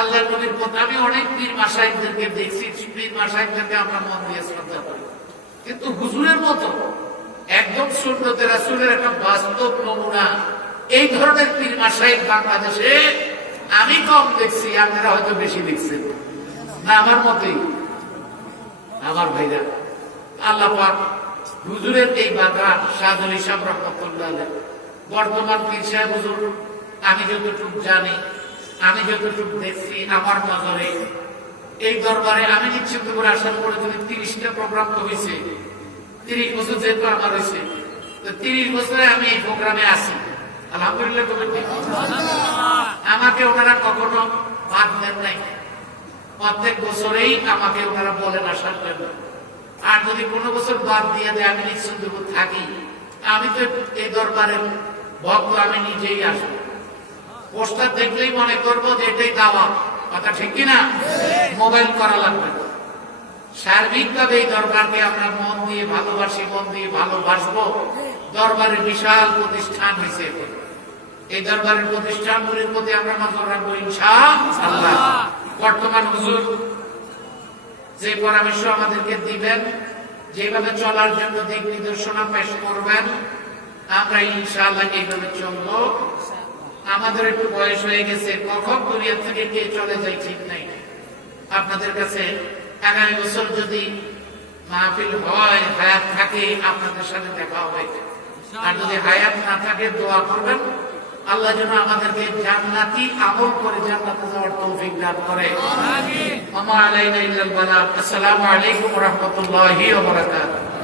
আল্লাহ নবীর কথা আমি অনেক পীর মাশায়েখদেরকে দেখছি, পীর মাশায়েখদেরকে আমরা মন দিয়ে শ্রদ্ধা করি, কিন্তু হুজুরের মতো একদম সুন্নতে রাসূলের একটা বাস্তব নমুনা এই ধরনের পীর মাশায়েখ বাংলাদেশে আমি কম দেখছি। আপনারা হয়তো বেশি দেখছেন না, আমার মতেই। আমার ভাইরা, আল্লাহ পাক হুজুরের এই বাগান শাহজলি সাহেব রহমতুল্লাহ আলাইহি, বর্তমান পীর সাহেব হুজুর, আমি যতটুকু জানি, আমি যতটুকু দেখছি আমার নজরে, এই দরবারে আমি নিশ্চিত করে আসার পরে যদি 30টা প্রোগ্রাম তো হয়েছে, 30 বছর যেহেতু আমার হয়েছে, তো 30 বছরে আমি এই প্রোগ্রামে আসি। আলহামদুলিল্লাহ। আমাকে ওনারা কখনো বাদ দেন নাই, প্রত্যেক বছরেই আমাকে ওনারা বলেন আসার জন্য। আর যদি কোনো বছর বাদ দিয়ে দেয়, আমি নিশ্চিন্ত থাকি, আমি তো এই দরবারের ভক্ত, আমি নিজেই আসবো। পোস্টার দেখলেই মনে করবো যে এটাই দাওয়াত। কথা ঠিক কিনা? মোবাইল করা লাগবে। সার্বিকভাবে এই দরবারকে আমরা মন দিয়ে ভালোবাসি, মন দিয়ে ভালোবাসবো। দরবারের বিশাল প্রতিষ্ঠান হয়েছে, এই দরবারের প্রতিষ্ঠানগুলির প্রতি আমরা নজর রাখবো ইনশাআল্লাহ। বর্তমান হুজুর যে পরামর্শ আমাদেরকে দিবেন, যেভাবে চলার জন্য দিক নির্দেশনা পেশ করবেন, আমরা ইনশাআল্লাহ এইভাবে চলবো। আমাদের একটু বয়স হয়ে গেছে, কখন দুনিয়া থেকে কে চলে যায় ঠিক নাই। আপনাদের কাছে আগামী বছর যদি মাহফিল হয়, হায়াত থাকে, আপনাদের সাথে দেখা হবে। আর যদি হায়াত না থাকে দোয়া করবেন আল্লাহ যেন আমাদেরকে জান্নাতি আমল করে জান্নাতে যাওয়ার তৌফিক দান করে। আমিন। ওয়া মা আলাইনা ইল্লাল বালাগ। আসসালামু আলাইকুম ওয়া রাহমাতুল্লাহি ওয়া বারাকাতুহু।